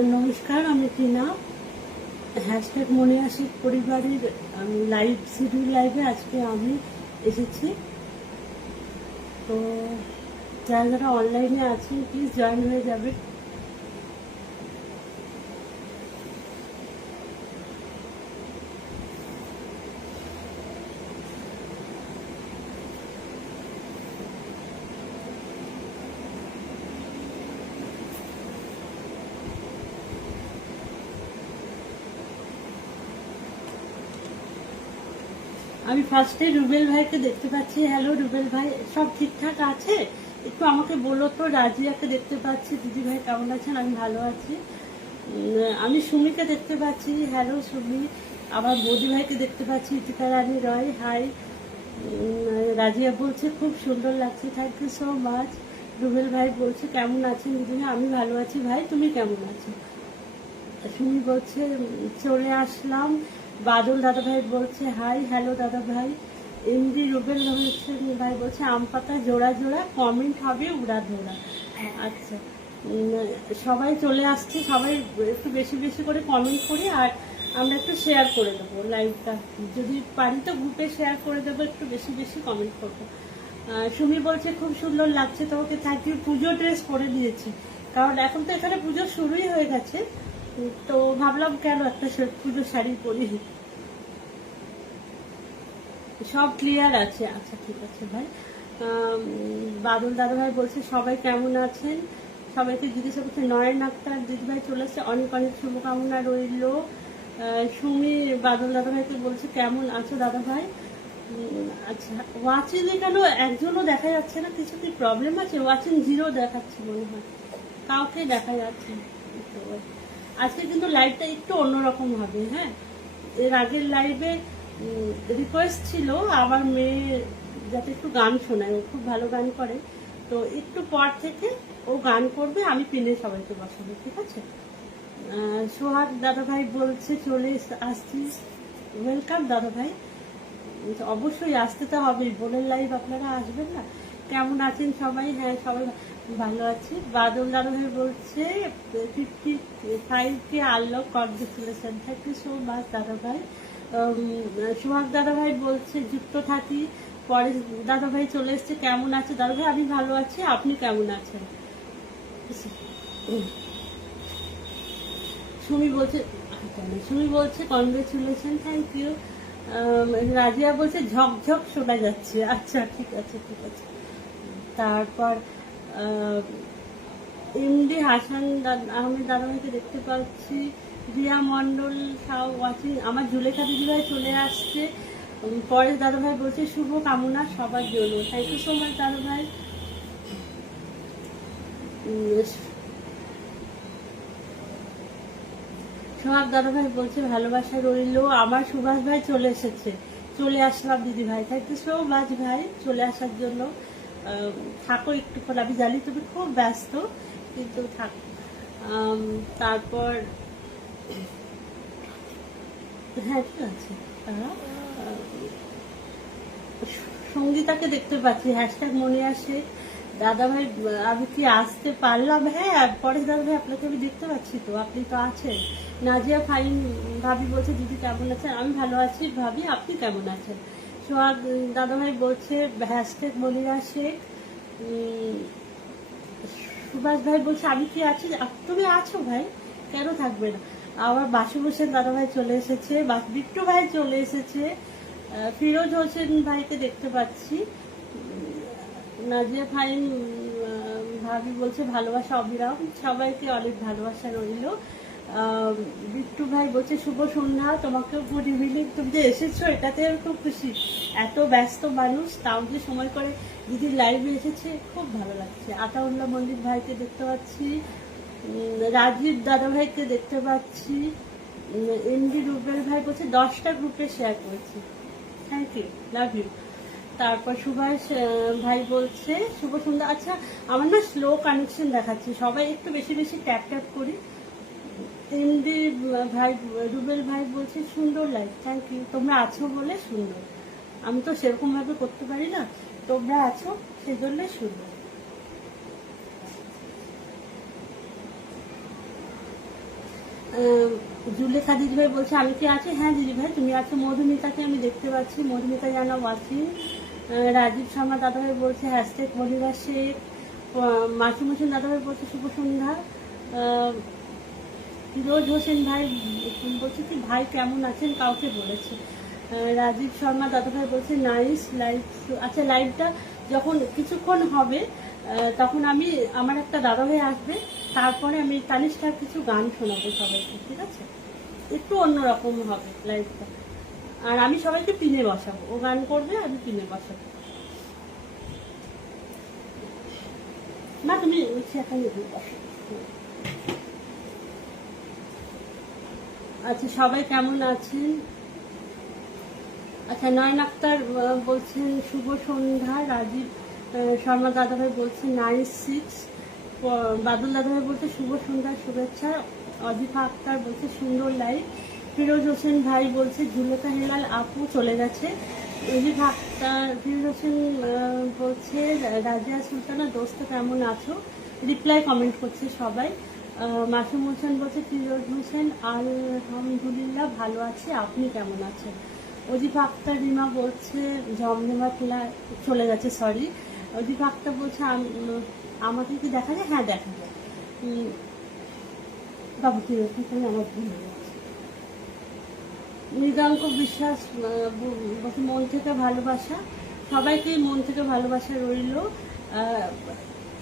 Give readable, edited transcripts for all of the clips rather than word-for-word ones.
নমস্কার, আমি টিনা। হ্যাশট্যাগ মনে আসি পরিবারের লাইভ শিডিউল লাইভে আজকে আমি এসেছি। তো যারা যারা অনলাইনে আছেন প্লিজ জয়েন হয়ে যাবে। আমি ফার্স্টে রুবেল ভাইকে দেখতে পাচ্ছি। হ্যালো রুবেল ভাই, সব ঠিকঠাক আছে? একটু আমাকে বলো তো। রাজিয়াকে দেখতে পাচ্ছি। দিদি ভাই কেমন আছেন? আমি ভালো আছি। আমি সুমিকে দেখতে পাচ্ছি। হ্যালো সুমি। আমার বৌদি ভাইকে দেখতে পাচ্ছি। ইতিকা রানী রয়, হাই। রাজিয়া বলছে খুব সুন্দর লাগছে, thank you so much. Rubel ভাই বলছে কেমন আছেন দিদি? আমি ভালো আছি ভাই, তুমি কেমন আছো? সুমি বলছে চলে আসলাম। বাদল দাদা ভাই বলছে হাই। হ্যালো দাদা ভাই। এমডি রুবেল ভাই বলছে আম পাতা জোড়া জোড়া কমেন্ট হবে উড়া ধোড়া। আচ্ছা, সবাই চলে আসছে। সবাই একটু বেশি বেশি করে কমেন্ট করি, আর আমরা একটু শেয়ার করে দেবো লাইভটা। যদি পারি তো গ্রুপে শেয়ার করে দেবো, একটু বেশি বেশি কমেন্ট করবো। সুমি বলছে খুব সুন্দর লাগছে তোমাকে, থ্যাংক ইউ। পুজো ড্রেস পরে দিয়েছি, কারণ এখন তো এখানে পুজো শুরুই হয়ে গেছে, তো ভাবলাম কেন একটা পুজো শাড়ি পরি। সব ক্লিয়ার আছে? আচ্ছা ঠিক আছে ভাই। বাদল দাদা ভাই বলছে সবাই কেমন আছেন, সবাইকে জিজ্ঞাসা করছে। নয়ন আক্তার দিদি ভাই চলে আসছে, অনেক অনেক শুভকামনা রইল। সুমি বাদল দাদা ভাইকে বলছে কেমন আছো দাদা ভাই। আচ্ছা, ওয়াচিংয়ে কেন একজনও দেখা যাচ্ছে না? কিছু কি প্রবলেম আছে? ওয়াচিং 0 দেখাচ্ছে মনে হয়, কাউকে দেখা যাচ্ছে না। আজকে কিন্তু লাইভটা একটু অন্যরকম হবে। হ্যাঁ, এর আগের লাইভে রিকোয়েস্ট ছিল আমার মেয়ে যাতে একটু গান শোনায়, ও খুব ভালো গান করে। তো একটু পর থেকে ও গান করবে, আমি পিনে সবাইকে বসাবো, ঠিক আছে? সোহাগ দাদা ভাই বলছে চলে আসছি। ওয়েলকাম দাদা ভাই, অবশ্যই আসতে তো হবেই। বোনের লাইভ আপনারা আসবেন না? কেমন আছেন সবাই? হ্যাঁ সবাই ভালো আছি। বাদল দাদা ভাই বলছে 55K unlock, congratulation, thank you so much দাদা ভাই। সোহাগ দাদা ভাই বলছে যুক্ত থাকি। পরে দাদা ভাই চলে এসছে, কেমন আছে দাদা ভাই? আমি ভালো আছি, আপনি কেমন আছেন? সুমি বলছে কনগ্রেচুলেশন, থ্যাংক ইউ। রাজিয়া বলছে ঝকঝক শোনা যাচ্ছে। আচ্ছা ঠিক আছে ঠিক আছে। তারপর এমডি হাসান আহমেদ দাদাভাইকে দেখতে পাচ্ছি। রিয়া মন্ডল সাউ ওয়াচিং। আমার জুলেখা দিদিভাই চলে আসছে। পরে দাদাভাই বলছে শুভ কামনা সবার জন্য, থ্যাংক ইউ সো মাচ দাদাভাই। সোহাগ দাদাভাই বলছে ভালোবাসা রইল। আমার সুভাষ ভাই চলে এসেছে, চলে আসলাম দিদি ভাই, থ্যাংক ইউ সো মাচ ভাই চলে আসার জন্য। থাকো একটুক্ষণ, আমি জানি তুমি খুব ব্যস্ত, কিন্তু থাকো। তারপর হ্যাঁ ঠিক আছে। সঙ্গীতাকে দেখতে পাচ্ছি। হ্যাশট্যাগ মনে আসে দাদা ভাই, আমি কি আসতে পারলাম? হ্যাঁ পরে দাদা ভাই আপনাকে আমি দেখতে পাচ্ছি, তো আপনি তো আছেন। নাজিয়া ফাইন ভাবি বলছে দিদি কেমন আছেন? আমি ভালো আছি ভাবি, আপনি কেমন আছেন? সোহাগ দাদা ভাই বলছে হ্যাশট্যাগ মনিরা শেখ। সুভাষ ভাই বলছে আমি কি আছি? তুমি আছো ভাই, কেন থাকবে না? আবার বাসু হোসেন দাদা ভাই চলে এসেছে, বিট্টু ভাই চলে এসেছে। ফিরোজ হোসেন ভাইকে দেখতে পাচ্ছি। নাজিয়া ফাইন ভাবি বলছে ভালোবাসা অবিরাম, সবাইকে অনেক ভালোবাসা রইল। বিট্টু ভাই বলছে শুভ সন্ধ্যা, তোমাকে গুড ইভিনিং। তুমি যে এসেছো এটাতে আমি খুব খুশি। এত ব্যস্ত মানুষ তাও যে সময় করে দিদির লাইভে এসেছে, খুব ভালো লাগছে। আতাউল্লাহ মন্দির ভাইকে দেখতে পাচ্ছি। রাজীব দাদা ভাইকে দেখতে পাচ্ছি। এমডি রুবেল ভাই বলছে 10টা গ্রুপে শেয়ার করেছি, থ্যাংক ইউ, লাভ ইউ। তারপর সুভাষ ভাই বলছে শুভ সন্ধ্যা। আচ্ছা, আমার না স্লো কানেকশন দেখাচ্ছে, সবাই একটু বেশি বেশি ট্যাপ ট্যাপ করি। এমডি ভাই রুবেল ভাই বলছে সুন্দর লাইভ, থ্যাংক ইউ। তোমরা আছো বলে সুন্দর, আমি তো সেরকম ভাবে করতে পারি না, তোমরা আছো সেই জন্যই সুন্দর। জুলেখা দিদিভাই বলছে আমি কি আছি? হ্যাঁ দিদিভাই তুমি আছো। মধুমিতাকে আমি দেখতে পাচ্ছি, মধুমিতা জানা ওয়াচিং। রাজীব শর্মা দাদাভাই বলছে হ্যাশট্যাগ মনিবা শেখ। মাসুম হোসেন দাদাভাই বলছে শুভ সন্ধ্যা। ফিরোজ হোসেন ভাই বলছে কি ভাই কেমন আছেন, কাউকে বলেছে। রাজীব শর্মা দাদাভাই বলছে নাইস লাইভ। আচ্ছা লাইভটা যখন কিছুক্ষণ হবে তখন আমি আমার একটা দাদাভাই আসবে, তারপরে আমি তানিষ্ঠার কিছু গান শোনাবো সবাইকে, ঠিক আছে? একটু অন্যরকম হবে লাইভটা। আর আমি সবাইকে পিনে বসাবো, ও গান করবে আমি পিনে বসাবো। না তুমি সেখানে বসো। আচ্ছা সবাই কেমন আছেন? আচ্ছা নয়ন আক্তার বলছেন শুভ সন্ধ্যা। রাজীব শর্মা দাদাভাই বলছে 96। বাদল দাদাভাই বলছে শুভ সন্ধ্যার শুভেচ্ছা। অজিফা আক্তার বলছে সুন্দর লাইভ। ফিরোজ হোসেন ভাই বলছে জুলেখা হেলাল আপু চলে গেছে। অজিফা আক্তার ফিরোজ হোসেন বলছে রাজিয়া সুলতানা দোস্ত কেমন আছো? রিপ্লাই কমেন্ট করছে সবাই। মাসুম হোসেন বলছে ফিরোজ হোসেন আলহামদুলিল্লাহ ভালো আছে, আপনি কেমন আছেন? অজিফা আক্তার রিমা বলছে জমজমা খেলা চলে গেছে, সরি। অজিফা আক্তার বলছে আমাকে কি দেখা যায়? হ্যাঁ দেখা যায়। বাবু কি আমার ভুল হয়ে গেছে। মৃগাঙ্ক বিশ্বাস বলছে মন থেকে ভালোবাসা, সবাইকে মন থেকে ভালোবাসা রইল।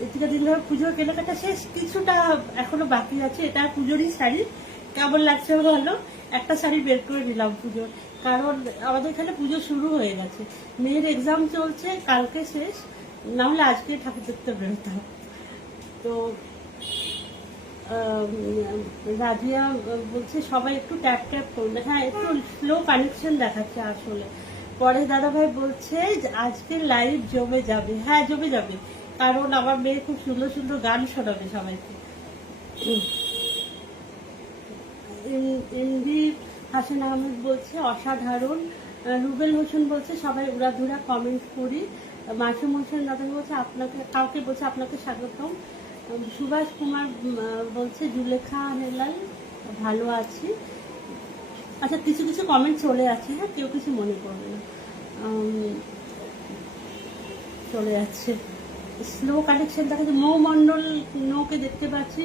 এদিকে দিন ধর পুজোর কেনাকাটা শেষ, কিছুটা এখনো বাকি আছে। এটা পুজোরই শাড়ি, কেমন লাগছে ভালো। একটা শাড়ি বের করে নিলাম পুজোর, কারণ আমাদের এখানে পুজো শুরু হয়ে গেছে। মেয়ের এক্সাম চলছে, কালকে শেষ, না হলে আজকে ঠাকুর দেখতে বেরোতাম। তো রাজিয়া বলছে সবাই একটু ট্যাপ ট্যাপ করবে। হ্যাঁ একটু স্লো কানেকশন দেখাচ্ছে আসলে। পরে দাদাভাই বলছে আজকে লাইভ জমে যাবে। হ্যাঁ জমে যাবে, কারণ আমার মেয়ে খুব সুন্দর সুন্দর গান শোনাবে সবাইকে। এমডি হাসান আহমেদ বলছে অসাধারণ। রুবেল হোসেন বলছে সবাই উড়াধুরা কমেন্ট করি। মাসুম হোসেন দাদা বলছে আপনাকে কাউকে বলছে আপনাকে স্বাগতম। সুভাষ কুমার বলছে জুলেখা হেলাল ভালো আছি। আচ্ছা কিছু কিছু কমেন্ট চলে আছে, হ্যাঁ কেউ কিছু মনে করবে না, চলে যাচ্ছে। স্লো কানেকশন দেখা যাচ্ছে। মৌ মণ্ডল নৌকে দেখতে পাচ্ছি।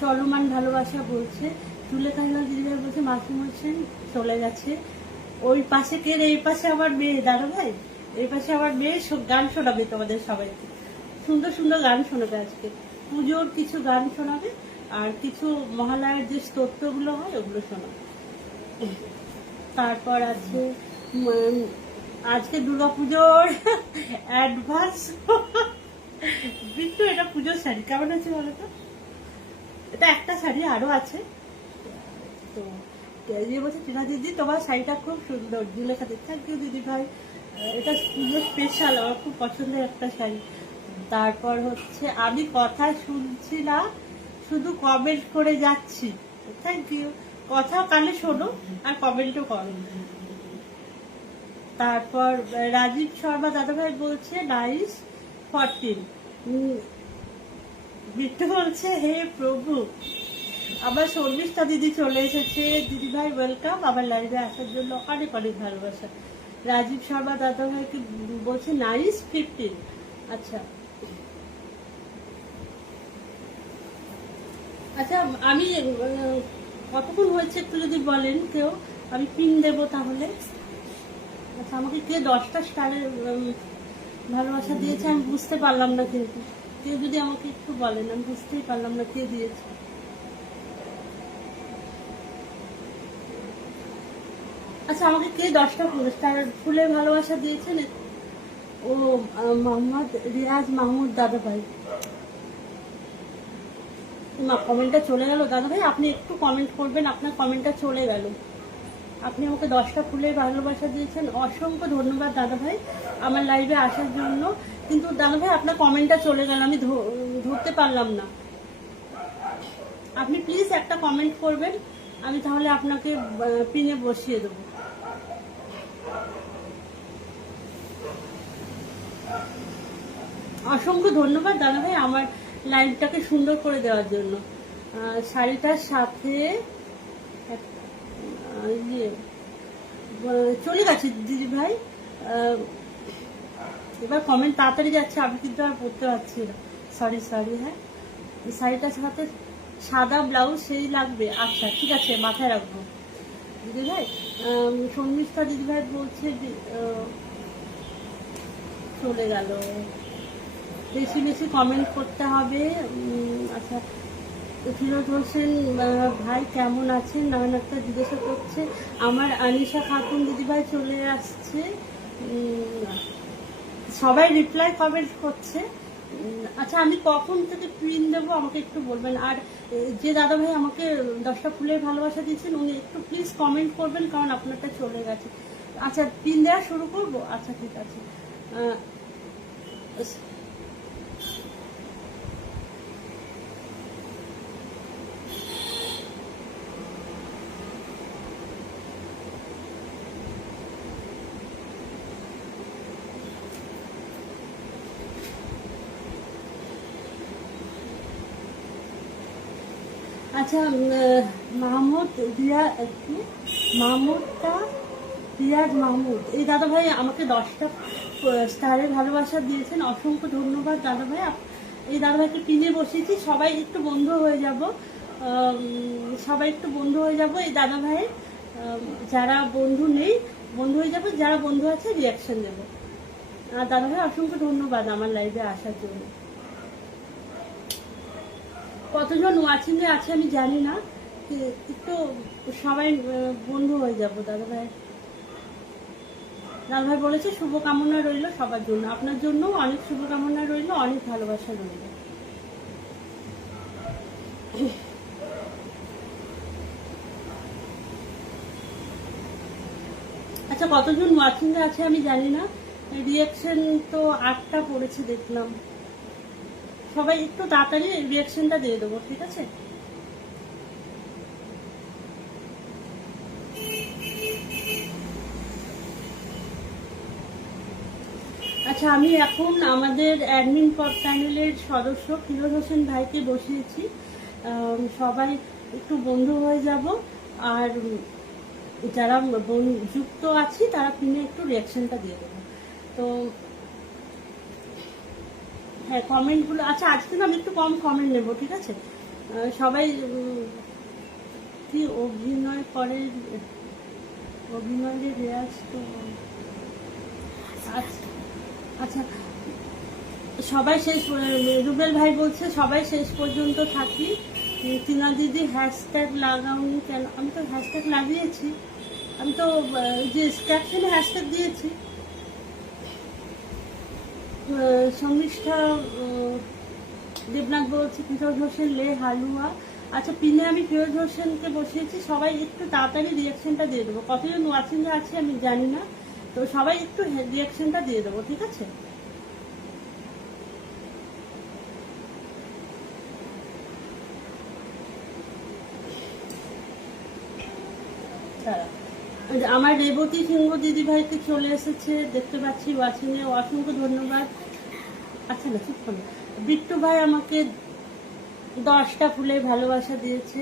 চলমান ভালোবাসা বলছে। জুলেখা হেলাল দিদিভাই বলছে মাসুম হোসেন চলে গেছে। ওই পাশে কে, এই পাশে আমার মেয়ে দাদা ভাই, এই পাশে আমার মেয়ে গান শোনাবে তোমাদের সবাইকে। সুন্দর সুন্দর গান শোনাবে আজকে, পুজোর কিছু গান শোনাবে আর কিছু মহালয়ার যে স্তোত্রগুলো হয় ওগুলো শোনাবে। তারপর আছে আজকে দুর্গাপুজোর অ্যাডভান্স। বিট্টু এটা পুজোর শাড়ি কেমন আছে বলো তো? এটা একটা শাড়ি আরো আছে। তো বলছে টিনা দিদি তোমার শাড়িটা খুব সুন্দর। জুলেখা দিদি থ্যাংক ইউ দিদি ভাই, এটা পুজোর স্পেশাল, আমার খুব পছন্দের একটা শাড়ি। তারপর হচ্ছে আমি কথা শুনছি না, শুধু কমেন্ট করে যাচ্ছি। থ্যাংক ইউ, কথা কানে শোনো আর কমেন্টও করো। তারপর রাজীব শর্মা দাদাভাই বলছে নাইস 14। বিট্টু বলছে হে প্রভু, আবার 40টা দিদি চলে এসেছে। দিদি ভাই ওয়েলকাম আমার লাইভে আসার জন্য, অনেক অনেক ভালোবাসা। রাজীব শর্মা দাদাভাইকে বলছে নাইস 15। আচ্ছা আচ্ছা আমি কতক্ষণ হয়েছে একটু যদি বলেন কেউ, আমি পিন দেবো তাহলে। আচ্ছা আমাকে কে 10টা স্টারের ভালোবাসা দিয়েছে আমি বুঝতে পারলাম না, কিন্তু কেউ যদি আমাকে একটু বলেন, আমি বুঝতেই পারলাম না কে দিয়েছে। আচ্ছা আমাকে কে 10টা স্টার ফুলের ভালোবাসা দিয়েছেন? ও মোহাম্মদ রিয়াজ মাহমুদ দাদা ভাই। কমেন্টটা চলে গেল দাদা ভাই, আপনি একটু কমেন্ট করবেন, আপনার কমেন্টটা চলে গেল। আপনি আমাকে 10টা ফুলের ভালোবাসা দিয়েছেন, অসংখ্য ধন্যবাদ দাদা ভাই আমার লাইভে আসার জন্য। কিন্তু দাদা ভাই আপনার কমেন্টটা চলে গেল, আমি ধরতে পারলাম না। আপনি প্লিজ একটা কমেন্ট করবেন, আমি তাহলে আপনাকে পিনে বসিয়ে দেবো। অসংখ্য ধন্যবাদ দাদা ভাই আমার লাইভটাকে সুন্দর করে দেওয়ার জন্য। শাড়িটার সাথে ইয়ে চলে গেছে দিদি ভাই। এবার কমেন্ট তাড়াতাড়ি যাচ্ছে, আমি কিন্তু আর পড়তে পারছি না, সরি। হ্যাঁ, শাড়িটার সাথে সাদা ব্লাউজ সেই লাগবে, আচ্ছা ঠিক আছে, মাথায় রাখবো দিদি ভাই। শর্মিষ্ঠা দিদি ভাই বলছে চলে গেল, বেশি বেশি কমেন্ট করতে হবে। আচ্ছা, ফিরোজ হোসেন ভাই কেমন আছেন, নানান একটা জিজ্ঞাসা করছে। আমার আনিশা খাতুন দিদিভাই চলে আসছে, সবাই রিপ্লাই কমেন্ট করছে। আচ্ছা, আমি কখন থেকে পিন দেবো আমাকে একটু বলবেন। আর যে দাদা ভাই আমাকে 10টা ফুলের ভালোবাসা দিয়েছেন উনি একটু প্লিজ কমেন্ট করবেন, কারণ আপনারটা চলে গেছে। আচ্ছা, পিন দেওয়া শুরু করবো, আচ্ছা ঠিক আছে। আচ্ছা, মাহমুদ রিয়াজ মাহমুদ, এই দাদা ভাই আমাকে 10টা স্টারের ভালোবাসা দিয়েছেন, অসংখ্য ধন্যবাদ দাদা ভাই। এই দাদা ভাইকে পিনে বসিয়েছি, সবাই একটু বন্ধু হয়ে যাব, এই দাদা ভাই। যারা বন্ধু নেই বন্ধু হয়ে যাবো, যারা বন্ধু আছে রিয়াকশন দেবো। আর দাদা ভাই অসংখ্য ধন্যবাদ আমার লাইভে আসার জন্য। কতজন ওয়াচিং এ আছে আমি জানি না, একটু সবাই বন্ধু হয়ে যাবো দাদা ভাই। দাদা ভাই বলেছে শুভকামনা রইল সবার জন্য, আপনার জন্য অনেক শুভকামনা রইল, অনেক ভালোবাসা রইল। আচ্ছা, কতজন ওয়াচিং এ আছে আমি জানি না, রিয়াকশন তো 8টা পড়েছে দেখলাম। সবাই একটু তাড়াতাড়ি রিয়াকশনটা দিয়ে দেবো, ঠিক আছে? আচ্ছা, আমি এখন আমাদের অ্যাডমিন প্যানেলের সদস্য ফিরোজ হোসেন ভাইকে বসিয়েছি, সবাই একটু বন্ধু হয়ে যাব। আর যারা যুক্ত আছি তারা পিনে একটু রিয়াকশনটা দিয়ে দেবো। তো হ্যাঁ, কমেন্টগুলো, আচ্ছা আজকে না আমি একটু কম কমেন্ট নেব, ঠিক আছে? সবাই কি অভিনয় করে, অভিনয়ের রেয়াজ তো আচ্ছা, সবাই শেষ, রুবেল ভাই বলছে সবাই শেষ পর্যন্ত থাকি। টিনা দিদি হ্যাশট্যাগ লাগাওনি কেন? আমি তো হ্যাশট্যাগ লাগিয়েছি, আমি তো যে ক্যাপশনে হ্যাশট্যাগ দিয়েছি। সংনিষ্ঠা দেবনাথ বলছে ফিরোজ হোসেন লে হালুয়া। আচ্ছা, পিনে আমি ফিরোজ হোসেনকে বসিয়েছি, সবাই একটু তাড়াতাড়ি রিয়াকশনটা দিয়ে দেবো। কতজন ওয়াচিং আছে আমি জানি না, তো সবাই একটু রিয়াকশনটা দিয়ে দেবো, ঠিক আছে? আমার রেবতী সিংহ দিদি ভাইকে চলে এসেছে দেখতে পাচ্ছি ওয়াচিং এ, অসংখ্য ধন্যবাদ। আচ্ছা না, চুপ করো। বিট্টু ভাই আমাকে 10টা ফুলের ভালোবাসা দিয়েছে,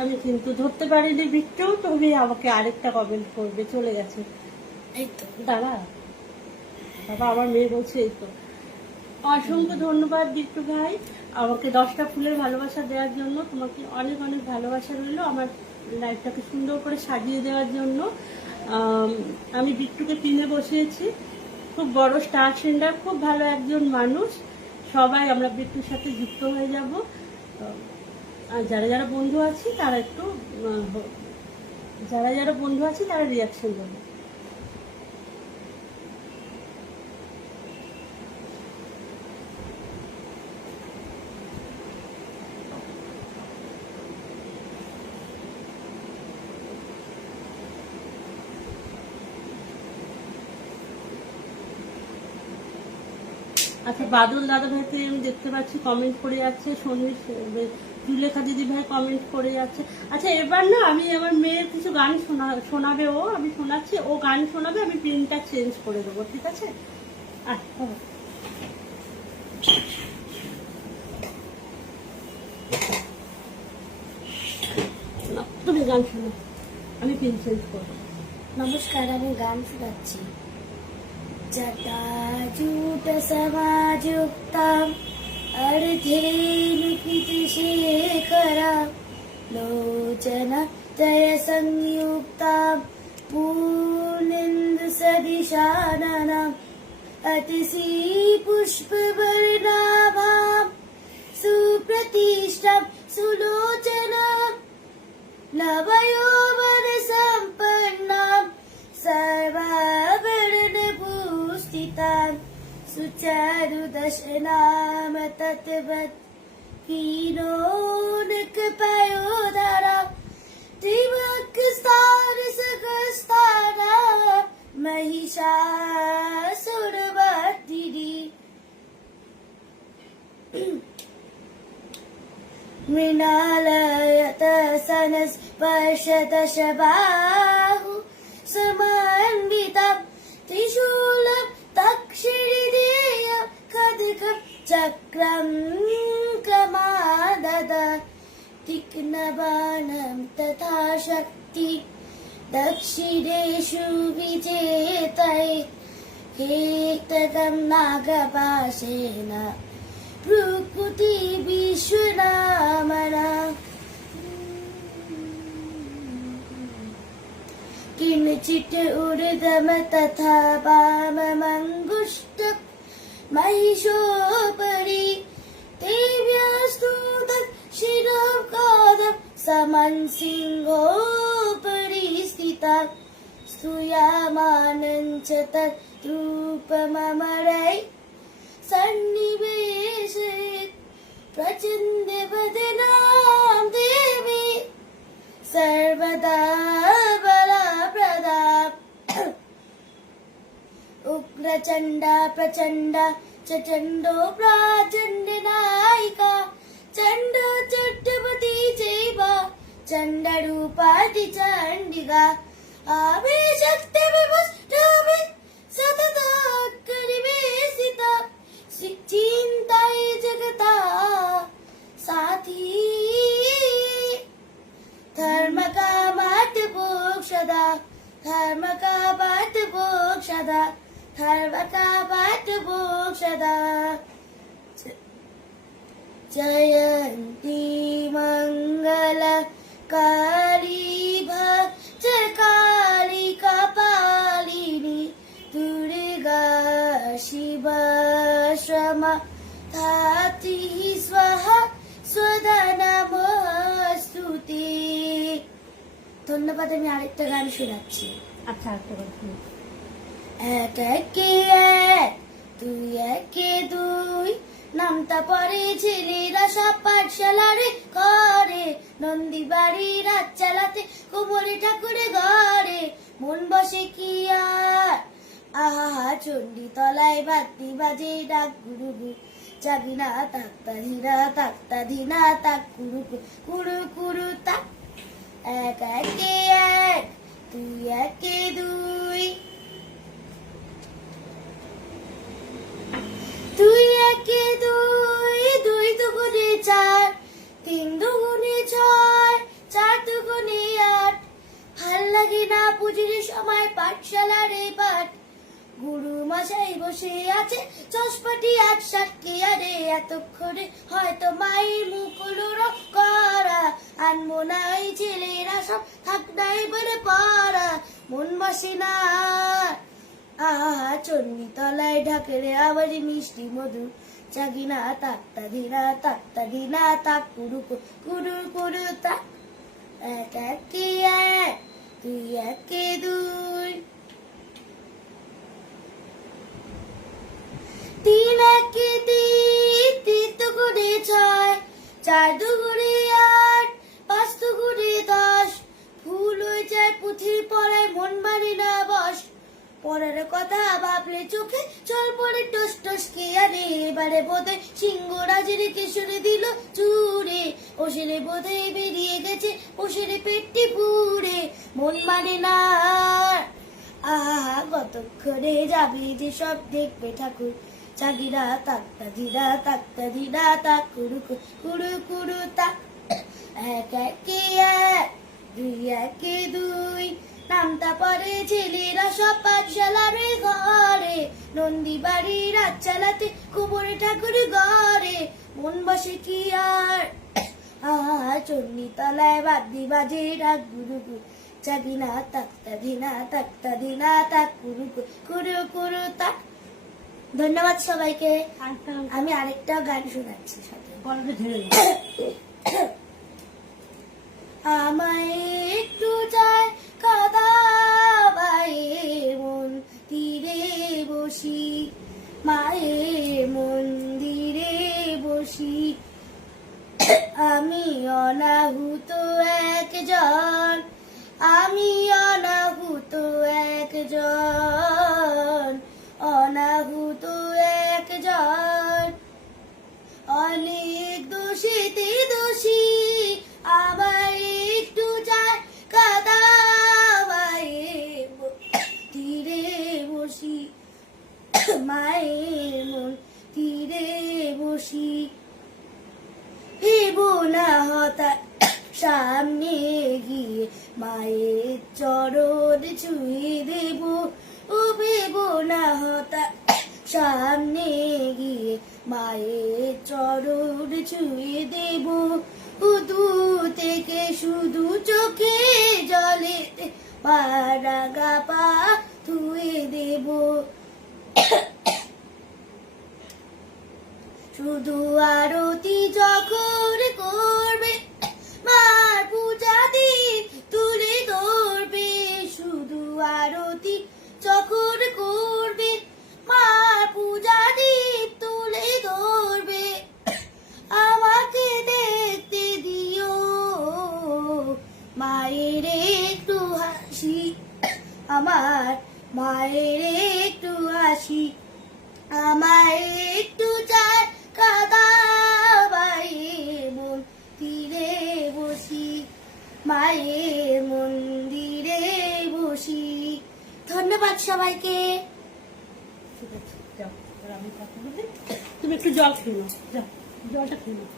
আমি কিন্তু ধরতে পারিনি বিট্টু, তবে আমাকে আরেকটা কমেন্ট করবে, চলে গেছে। এই তো দাঁড়া বাবা, আমার মেয়ে বলছে এই তো। অসংখ্য ধন্যবাদ বিট্টু ভাই আমাকে 10টা ফুলের ভালোবাসা দেওয়ার জন্য, তোমাকে অনেক অনেক ভালোবাসা রইলো আমার লাইফটাকে সুন্দর করে সাজিয়ে দেওয়ার জন্য। আমি বিট্টুকে পিনে বসিয়েছি, খুব বড় স্টার সিঙ্গার, খুব ভালো একজন মানুষ, সবাই আমরা বিট্টুর সাথে যুক্ত হয়ে যাব। আর যারা যারা বন্ধু আছি তারা একটু তারা রিয়াকশন দেবে। আচ্ছা, বাদল দাদা ভাইকে আমি দেখতে পাচ্ছি কমেন্ট করে যাচ্ছে, জুলেখা দিদি ভাই কমেন্ট করে যাচ্ছে। আচ্ছা, এবার না আমি আমার মেয়ের কিছু গান শোনাবে, আমি শোনাচ্ছি, ও গান শোনাবে, আমি পিনটা চেঞ্জ করে দেবো, ঠিক আছে? গান শোনো, আমি পিন চেঞ্জ করবো। নমস্কার, আমি গান শোনাচ্ছি। জটাজুট সমাযুক্তাম অর্ধেন কৃতশেখরাম লোচনদ্বয় সংযুক্তাম पूर्णेन्दु सदिशाननम् अतिशी पुष्पवर्णाभाम् सुप्रतिष्ठां सुलोचनां नवयौवनसम्पन्नां सर्वाभरणभूषितां सुचारुदशनाम तत्वत् कीलोनकपयोधरा त्रिवक्स्तारसगस्तारा महिषासुरवर्धिनी मृणालयतसनस्पर्शदशबाहु समान्विता त्रिशूलं तक्षिणिदेयं खड्गं चक्रं कमादद तीक्ष्णबाणं तथा शक्ति दक्षिणेषु विजेतै हेक्तकं नागपाशेन प्रकृति विश्वनामना किञ्चित् ऊर्ध्वं तथा वाममङ्गुष्ठ महिषोपरि देव्यास्तु दक्षिणं कादं समं सिंहोपरि स्थिता स्तूयमानं च तद्रूपममरै सन्निवेशयत् प्रचण्डवदनां देवी सर्वदा बलप्रदा उग्रचण्डा प्रचण्डा च चण्डो प्राचण्डनायिका चण्ड चट्टपति चैव चण्डरूपाति चण्डिका आवेशक्तिविभुष्टाभि सतता करिवेशिता चिन्ताय जगता साथी धर्मकामार्थमोक्षदा धर्मकामार्थमोक्षदा धर्मकामार्थमोक्षदा जयन्ती मङ्गलकाली भद्रकाली कपालिनी दुर्गा शिवा क्षमा धात्री स्वाहा स्वदा नमोस्तुते। ধন্যবাদ। আমি আরেকটা গান শোনাচ্ছি। আচ্ছা, একটা গান শোনো। এক একে এক দুই একে দুই নামতা পরে ছেলেরা সব পাঠশালারে ঘরে নন্দী বাড়ি রাত চালাতে কোমরে ঠাকুরে ঘরে মন বসে কি আর আহা চণ্ডী তলায় বাতি বাজে ডাক গুরু গু জাগিনা তাক্তা ধীনা তাক কুরু কুরু কুরু তাক এক একে এক দুই একে দুই দুই একে দুই দুই দুগুণে চার তিন দুগুণে ছয় চার দুগুণে আট ভাল লাগে না পুজোর সময় পাঠশালার এই পাঠ গুরু মশাই বসে আছে চশমাটি ৮-৭ কেয়ারে এতক্ষণে হয়তো মায়ের মুখগুলো করা আনবো না এই ছেলেরা সব থাক না এবারে পড়া মন বসে না আহা চন্ডী তলায় ঢাকেরে আবার মিষ্টি মধু জাগিনা তাক্তা ধীনা তাক কুরু কুরু কুরু তাক এক একে এক দুই একে দুই তিন একে তিন তিন দুগুণে ছয় চার দুগুণে আট পাঁচ দুগুণে ১০ ভুল হয়ে যায় পুঁথির পড়ায় মন মানে না বস পড়ার কথা ভাবলে চোখে চল পড়ে টস টস কে আরে এবারে বোধে সিংহরাজের কেশরে দিল চুরে ওসেরে বোধে বেরিয়ে গেছে ওসেরে পেটটি পুড়ে মন মানে না আহা কতক্ষণে যাবে যে সব দেখবে ঠাকুর জাগিনা তাক্তা ধীনা তাক কুরু কুরু কুরু তাক এক একে এক 2 একে 2 নামটা পড়ে ছেলেরা সব পাঠশালার ঘরে, নন্দী বাড়ি রাত চালাতে কুমোর ঠাকুর ঘরে, মন বসে কি আর চন্ডী তলায় বাদ্যি বাজে ডাক গুরু গুরু চাগিনা তাক্তা ধিনা তাক কুরু কুরু কুরু তাক। ধন্যবাদ সবাইকে। আমি আরেকটা গান শোনাচ্ছি সাথে। আমায় একটু চায় কাদা মায়ের মন তীরে বসি, মায়ের মন্দিরে বসি, আমি অনাহুত একজন, আমি অনাহুত একজন, অনাহুত একজন, অনেক দোষীতে দোষী, আবার একটু চায় কাদা মায়ের তীরে বসি, মায়ের মন তীরে বসি, ভেবো না হঠাৎ সামনে গিয়ে মায়ের চরণ ছুঁয়ে দেব, ও ভেবো না হঠাৎ সামনে গিয়ে মায়ের চরণ ছুঁয়ে দেব, ও দূর থেকে শুধু চোখে জলে পারাগা পা ধুয়ে দেব, শুধু আরতি যখন করবে মার পূজা দিন তুলে ধরবে, শুধু আরতি যখন করবে মার পূজা দিন তুলে ধরবে, আমাকে দেখতে দিও মায়ের একটু হাসি, আমার মায়ের একটু হাসি, আমায় একটু চায় কাদা মায়ের মন তীরে বসি, মায়ের মন্দিরে বসি। ধন্যবাদ সবাইকে। ঠিক আছে, যাও, এবার আমি কথা বলি। তুমি একটু জল খেয়ে নাও, যাও জলটা খেয়ে নাও।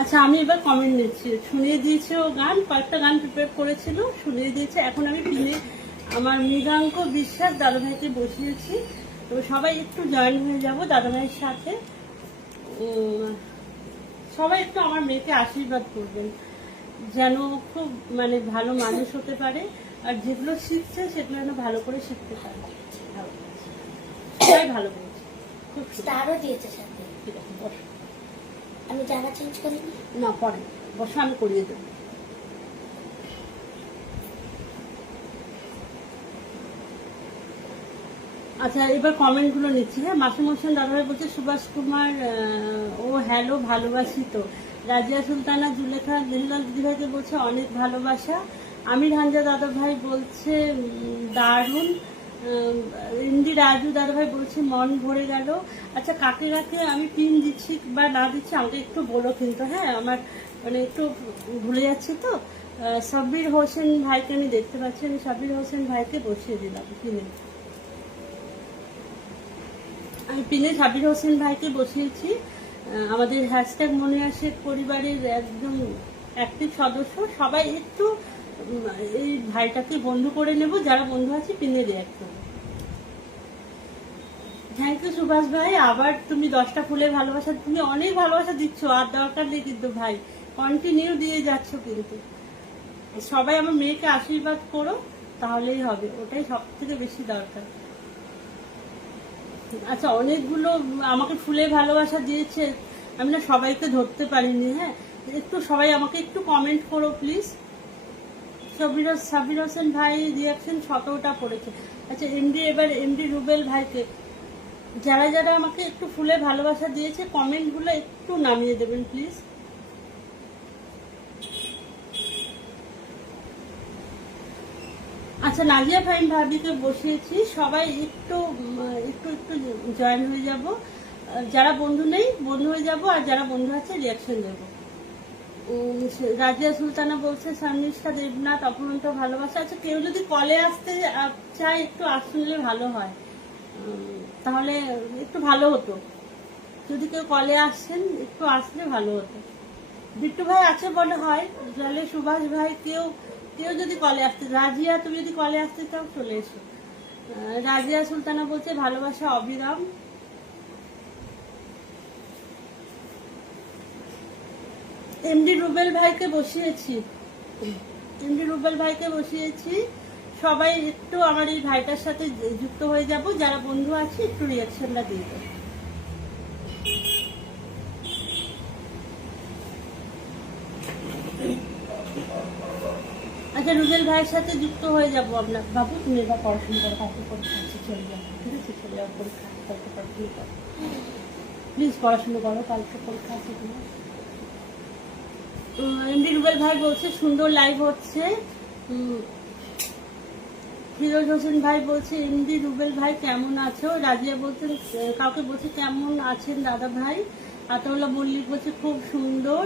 আচ্ছা, আমি এবার কমেন্ট নিচ্ছি। শুনিয়ে দিয়েছে ও গান, কয়েকটা গান প্রিপেয়ার করেছিল, শুনিয়ে দিয়েছে। এখন আমি পিনে আমার মৃগাঙ্ক বিশ্বাস দাদাভাইকে বসিয়েছি। তো সবাই একটু জয়েন হয়ে যাব দাদাভাইয়ের সাথে। সবাই একটু আমার মেয়েকে আশীর্বাদ করবেন, যেন খুব মানে ভালো মানুষ হতে পারে, আর যেগুলো শিখছে সেগুলো যেন ভালো করে শিখতে পারে। সবাই ভালো বলছে, খুব স্টারও দিয়েছে সাথে। ঠিক আছে, বসো। আমি জায়গা চেঞ্জ করি না, পরে বসো, আমি করিয়ে দেবো। আচ্ছা, এবার কমেন্ট গুলো নিচ্ছি। হ্যাঁ, মাসুম হোসেন দাদাভাই বলছে সুভাষ কুমার ও হ্যালো ভালোবাসি তো। রাজিয়া সুলতানা জুলেখা দেহলাল দিদিভাইকে বলছে অনেক ভালোবাসা। আমির হামজা দাদাভাই বলছে দারুণ। ইন্দি রাজু দাদাভাই বলছে মন ভরে গেল। আচ্ছা, কাকে কাকে আমি পিন দিচ্ছি বা না দিচ্ছি আমাকে একটু বলো কিন্তু। হ্যাঁ, আমার মানে একটু ভুলে যাচ্ছি তো। সাব্বির হোসেন ভাইকে আমি দেখতে পাচ্ছি, আমি সাব্বির হোসেন ভাইকে বসিয়ে দিলাম পিনে। আমি পিনে সাব্বির হোসেন ভাইকে বসিয়েছি। আমাদের হ্যাশট্যাগ মনিয়া শেখ পরিবারের একদম অ্যাক্টিভ সদস্য। সবাই একটু এই ভাইটাকে বন্ধু করে নেব, যারা বন্ধু আছে পিনে রিঅ্যাক্ট করবো। থ্যাংক ইউ সুভাষ ভাই, আবার তুমি 10টা ফুলের ভালোবাসা, তুমি অনেক ভালোবাসা দিচ্ছ, আর দরকার নেই কিন্তু ভাই, কন্টিনিউ দিয়ে যাচ্ছ কিন্তু। সবাই আমার মেয়েকে আশীর্বাদ করো, তাহলেই হবে, ওটাই সব থেকে বেশি দরকার। আচ্ছা, অনেকগুলো আমাকে ফুলের ভালোবাসা দিয়েছে, আমি না সবাইকে ধরতে পারিনি। হ্যাঁ, একটু সবাই আমাকে একটু কমেন্ট করো প্লিজ। সাব্বির হোসেন ভাই রিয়াকশন 17টা পড়েছে। আচ্ছা, এবার এমডি রুবেল ভাইকে, যারা যারা আমাকে একটু ফুলে ভালোবাসা দিয়েছে কমেন্টগুলো একটু নামিয়ে দেবেন প্লিজ। আচ্ছা, নাজিয়া ফাইন ভাবিকে বসিয়েছি। সবাই একটু একটু একটু জয়েন হয়ে যাব। যারা বন্ধু নেই বন্ধু হয়ে যাব, আর যারা বন্ধু আছে রিয়াকশন দেব। রাজিয়া সুলতানা বলছে সান্নিষ্ঠা দেবনাথ অপরন্ত ভালোবাসা। আচ্ছা, কেউ যদি কলে আসতে চায় একটু আসলে ভালো হয়, তাহলে একটু ভালো হতো। যদি কেউ কলে আসছেন একটু আসলে ভালো হতো। বিট্টু ভাই আছে মনে হয়, তাহলে সুভাষ ভাই, কেউ কেউ যদি কলে আসতে, রাজিয়া তুমি যদি কলে আসতে চাও চলে এসো। রাজিয়া সুলতানা বলছে ভালোবাসা অবিরাম। এমডি রুবেল ভাইকে বসিয়েছি, এমডি রুবেল ভাইকে বসিয়েছি। সবাই একটু আমার এই ভাইটার সাথে যুক্ত হয়ে যাব, যারা বন্ধু আছে একটু রিয়াকশনটা দিয়ে দেবো। আচ্ছা, রুবেল ভাইয়ের সাথে যুক্ত হয়ে যাবো আমরা। বাবু তুমি এবার পড়াশোনা করো, কালকে পরীক্ষা আছে, চলে যাবো, ঠিক আছে? চলে যাবো, পরীক্ষা কালকে পড়াশোনা করো, প্লিজ পড়াশোনা করো, কালকে পরীক্ষা আছে তোমার। এমডি রুবেল ভাই বলছে সুন্দর লাইভ হচ্ছে। ফিরোজ হোসেন ভাই বলছে এমডি রুবেল ভাই কেমন আছো? রাজিয়া বলছেন, কাউকে বলছে কেমন আছেন দাদা ভাই? আতাউল্লাহ মল্লিক বলছে খুব সুন্দর।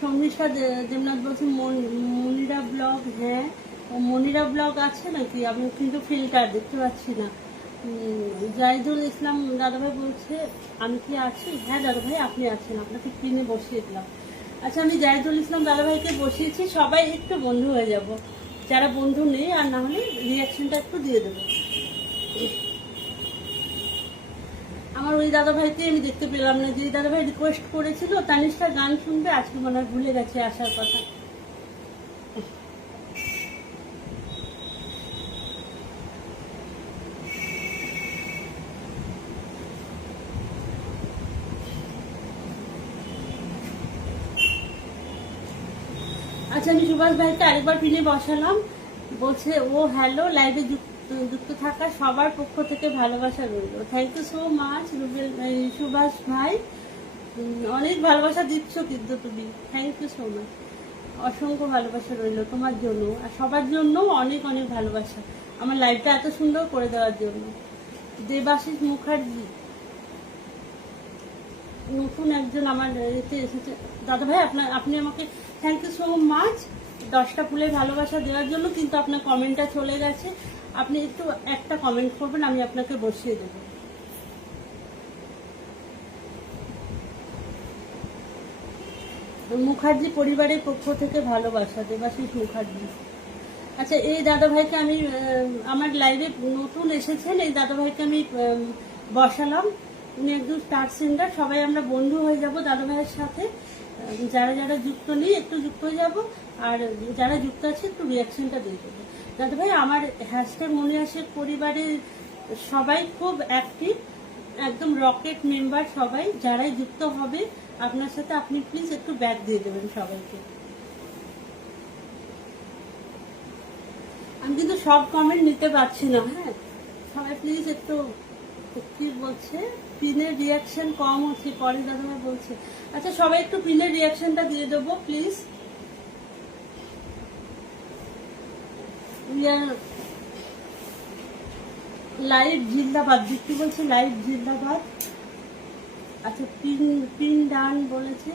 সন্নিষ্ঠা দেবনাথ বলছে মনিরা ব্লগ, হ্যাঁ মনিরা ব্লগ আছে নাকি? আমি কিন্তু ফিল্টার দেখতে পাচ্ছি না। জাহিদুল ইসলাম দাদাভাই বলছে আমি কি আছি? হ্যাঁ দাদাভাই আপনি আছেন, আপনাকে কিনে বসিয়ে দিলাম। আচ্ছা, আমি জাহিদুল ইসলাম দাদাভাইকে বসিয়েছি। সবাই একটু বন্ধু হয়ে যাব, যারা বন্ধু নেই, আর না হলে রিয়াকশনটা একটু দিয়ে দেবো। আমার ওই দাদাভাইকে আমি দেখতে পেলাম না, যে দাদাভাই রিকোয়েস্ট করেছিল তানিষ্ঠা গান শুনবে, আজকে মনে হয় ভুলে গেছে আসার কথা। আচ্ছা, আমি সুভাষ ভাইকে আরেকবার পিনে বসালাম। বলছে ও হ্যালো, লাইভে যুক্ত থাকা সবার পক্ষ থেকে ভালোবাসা রইল। Thank you so much Rubel Subhash ভাই, অনেক ভালোবাসা দিচ্ছ কিন্তু তুমি, থ্যাংক ইউ সো মাচ। অসংখ্য ভালোবাসা রইল তোমার জন্য আর সবার জন্য, অনেক অনেক ভালোবাসা আমার লাইভটা এত সুন্দর করে দেওয়ার জন্য। দেবাশিস মুখার্জি নতুন একজন আমার এতে এসেছে। দাদা ভাই আপনি আমাকে থ্যাংক ইউ সো মাচ 10টা ফুলের ভালোবাসা দেওয়ার জন্য, কিন্তু আপনার কমেন্টটা চলে গেছে। আপনি একটু একটা কমেন্ট করবেন, আমি আপনাকে বসিয়ে দেব। মুখার্জি পরিবারের পক্ষ থেকে ভালোবাসা, দেবাশিস মুখার্জি। আচ্ছা, এই দাদা ভাইকে আমি আমার লাইভে নতুন এসেছেন, এই দাদা ভাইকে আমি বসালাম। উনি একদম স্টার সিঙ্গার, সবাই আমরা বন্ধু হয়ে যাব দাদা ভাইয়ের সাথে। যারা যারা যুক্ত নেই একটু যুক্ত হয়ে যাব, আর যারা যুক্ত আছে একটু রিয়াকশনটা দিয়ে দেবো। দাদা ভাই আমার হ্যাশট্যাগ মনিয়াসের পরিবারের সবাই খুব অ্যাক্টিভ, একদম রকেট মেম্বার সবাই। যারাই যুক্ত হবে আপনার সাথে, আপনি প্লিজ একটু ব্যাক দিয়ে দেবেন সবাইকে। আমি কিন্তু সব কমেন্ট নিতে পারছি না, হ্যাঁ সবাই প্লিজ একটু। কি বলছে পিনের রিয়াকশন কম হচ্ছে, পরে দাদা বলছে। আচ্ছা, সবাই একটু পিনের রিয়াকশনটা দিয়ে দেবো প্লিজ। লাইভ জিন্দাবাদ, বিক্রি বলছে লাইভ জিন্দাবাদ। আচ্ছা, পিন ডান বলেছে।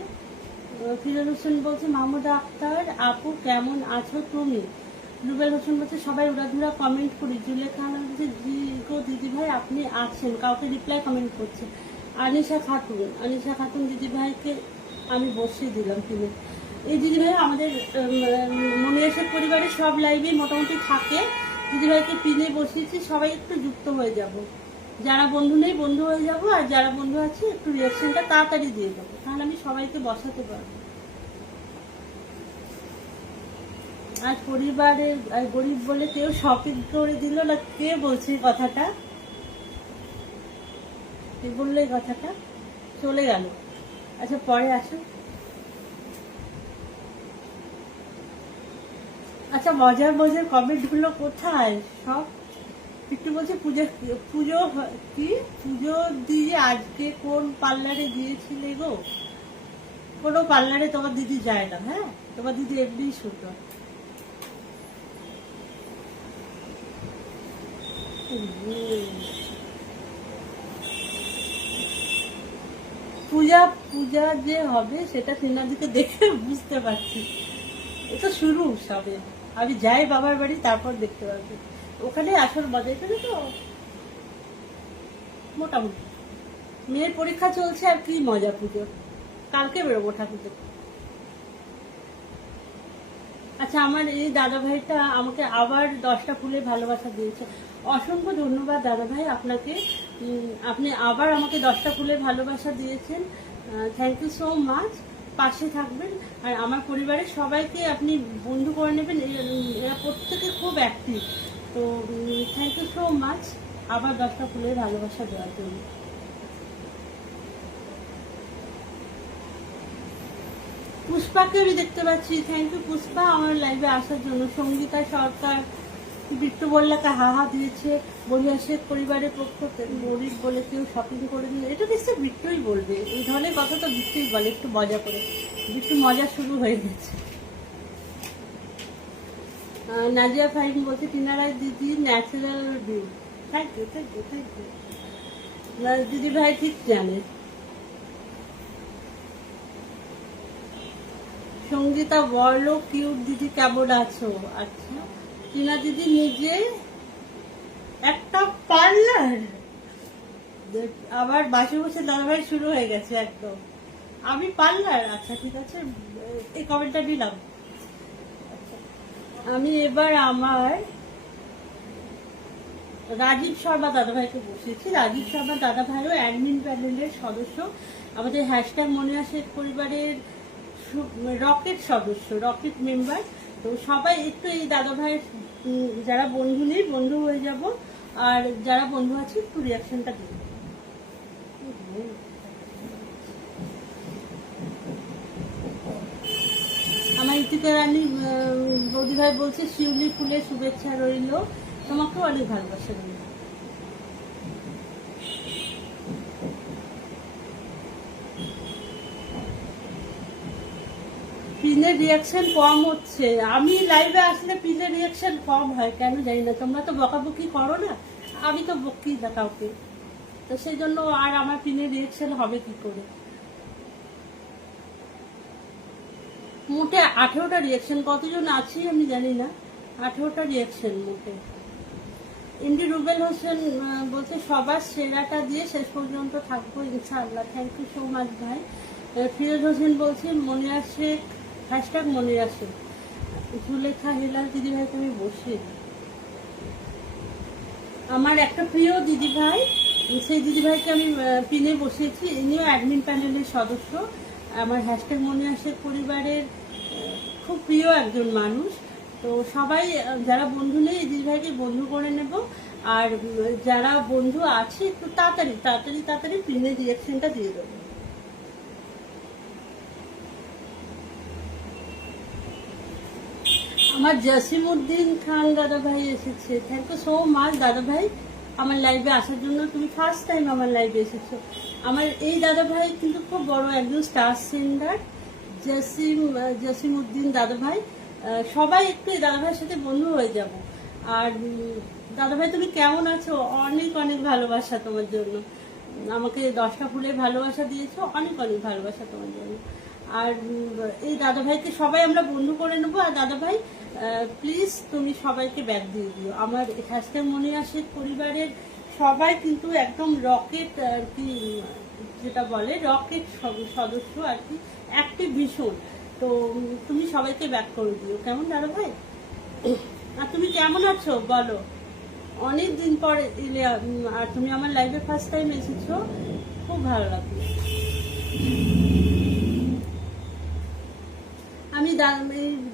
ফিরোজ হোসেন বলছে মাহমুদা আক্তার আপু কেমন আছো তুমি? রুবেল হোসেন বলছে সবাই উড়াধুরা কমেন্ট করি। জুলেখা বলছে জি গো দিদি ভাই আপনি আছেন, কাউকে রিপ্লাই কমেন্ট করছে। আনিশা খাতুন দিদি ভাইকে আমি বসিয়ে দিলাম পিনে। এই দিদি ভাই আমাদের মনিয়াসের পরিবারের সব লাইভে মোটামুটি থাকে। দিদি ভাইকে পিনে বসিয়েছি, সবাই একটু যুক্ত হয়ে যাব। যারা বন্ধু নেই বন্ধু হয়ে যাব, আর যারা বন্ধু আছে একটু রিয়াকশনটা তাড়াতাড়ি দিয়ে দেবো, তাহলে আমি সবাইকে বসাতে পারবো। আর পরিবারের গরিব বলে কেউ শপিং করে দিল না, কে বলছে কথাটা? কে বললো এই কথাটা? চলে গেল। আচ্ছা, পরে আসো। আচ্ছা, মজার মজার কমেন্ট গুলো কোথায় সব? একটু বলছে পুজো কি পুজো দিয়ে আজকে কোন পার্লারে গিয়েছিলে গো? কোনো পার্লারে তোমার দিদি যায় না, হ্যাঁ তোমার দিদি এমনি সুন্দর। পূজা পূজা যে হবে সেটা টিনাদিকে দেখে বুঝতে পারছি। এটা শুরু সবে, আমি যাই বাবার বাড়ি তারপর দেখতে পারবো। ওখানে আসল মজা, এখানে তো মোটামুটি মেয়ের পরীক্ষা চলছে আর কি মজা পুজো। কালকে বেরোবো ঠাকুর দেখতে। আচ্ছা, আমার এই দাদা ভাইটা আমাকে আবার 10টা ফুলে ভালোবাসা দিয়েছে। অসংখ্য ধন্যবাদ দাদা ভাই আপনাকে। আপনি আবার আমাকে 10টা ফুলে ভালোবাসা দিয়েছেন। Thank you so much. পাশে থাকবেন আর আমার পরিবারের সবাইকে আপনি বন্ধু করে নেবেন। এরা প্রত্যেকে খুব অ্যাক্টিভ। তো থ্যাংক ইউ সো মাচ আবার 10টা ফুলে ভালোবাসা দেওয়ার জন্য। পুষ্পাকে আমি দেখতে পাচ্ছি। থ্যাংক ইউ পুষ্পা আমার লাইভে আসার জন্য। সঙ্গীতা সরকার, বিট্টু বললাকে হাহা দিয়েছে। বলিয়া শেখ পরিবারের পক্ষ থেকে গরিব বলে কেউ শপিং করে দিল। এটা নিশ্চয়ই বিট্টুই বলবে, এই ধরনের কথা তো বিট্টুই বলে, একটু মজা করে। বিট্টু মজা শুরু হয়ে গেছে। নাজিয়া ফাইন বলছে টিনা রায় দিদি natural view. Thank you thank you thank you. দিদি ভাই ঠিক জানে। সঙ্গীতা বড়লো কিউট দিদি কেমন আছো? আচ্ছা, টিনা দিদি নিজে একটা পার্লার, আবার বাসে বসে দাদাভাই শুরু হয়ে গেছে একদম। আমি পার্লার, আচ্ছা ঠিক আছে, এই কমেন্টটা দিলাম। আমি এবার আমার রাজীব শর্মা দাদাভাইকে বসিয়েছি। রাজীব শর্মা দাদাভাইও অ্যাডমিন প্যানেলের সদস্য, আমাদের হ্যাশট্যাগ মনে আসে পরিবারের রকেট সদস্য, রকেট মেম্বার। তো সবাই একটু এই দাদাভাইয়ের যারা বন্ধু নেই বন্ধু হয়ে যাব, আর যারা বন্ধু আছে একটু রিয়াকশনটা দিন। আমার ইতিকা রানী বৌদি ভাই বলছে শিউলি ফুলের শুভেচ্ছা রইল, তোমাকেও অনেক ভালোবাসা রইল। পিনের রিয়াকশন কম হচ্ছে। আমি লাইভে আসলে পিনের রিয়াকশন কম হয় কেন জানি না। তোমরা তো বকাবকি করো না, আমি তো বকি না কাউকে, তো সেই জন্য আর আমার পিনের রিয়াকশন হবে কি করে। মোটে 18টা রিয়াকশন, কতজন আছি আমি জানি না। 18টা রিয়াকশন মোটে। এমডি রুবেল হোসেন বলছে সবার সেরাটা দিয়ে শেষ পর্যন্ত থাকবো ইনশাআল্লাহ। থ্যাংক ইউ সো মাচ ভাই। ফিরোজ হোসেন বলছে মনিরা শেখ, হ্যাশট্যাগ মনিরা শেখ। জুলেখা হেলাল দিদি ভাইকে আমি বসিয়ে দিই। আমার একটা প্রিয় দিদি ভাই, সেই দিদি ভাইকে আমি পিনে বসিয়েছি। ইনিও অ্যাডমিন প্যানেলের সদস্য, আমার হ্যাশট্যাগ মনিরা শেখ পরিবারের খুব প্রিয় একজন মানুষ। তো সবাই যারা বন্ধু নেই এই দিদি ভাইকে বন্ধু করে নেব, আর যারা বন্ধু আছে একটু তাড়াতাড়ি তাড়াতাড়ি তাড়াতাড়ি পিনের রিয়াকশনটা দিয়ে দেবো। আমার জসিমউদ্দিন খান দাদা ভাই এসেছে। থ্যাংক ইউ সো মাচ দাদা ভাই আমার লাইভে আসার জন্য। তুমি ফার্স্ট টাইম আমার লাইভে এসেছো। আমার এই দাদা ভাই কিন্তু খুব বড় একজন স্টার সিঙ্গার, জসিমউদ্দিন দাদা ভাই। সবাই একটু এই দাদা ভাইয়ের সাথে বন্ধু হয়ে যাব। আর দাদা ভাই তুমি কেমন আছো? অনেক অনেক ভালোবাসা তোমার জন্য। আমাকে 10টা ফুলের ভালোবাসা দিয়েছো, অনেক অনেক ভালোবাসা তোমার জন্য। আর এই দাদা ভাইকে সবাই আমরা বন্ধু করে নেবো। আর দাদা ভাই প্লিজ তুমি সবাইকে ব্যাগ দিয়ে দিও। আমার হ্যাশট্যাগ মনিরা শেখ পরিবারের সবাই কিন্তু একদম রকেট আর কি, যেটা বলে রকেট সদস্য আর কি, অ্যাক্টিভ ভীষণ। তো তুমি সবাইকে ব্যাক করে দিও, কেমন দাদা ভাই? আর তুমি কেমন আছো বলো? অনেক দিন পর এলে, আর তুমি আমার লাইভে ফার্স্ট টাইম এসেছো, খুব ভালো লাগলো। আমি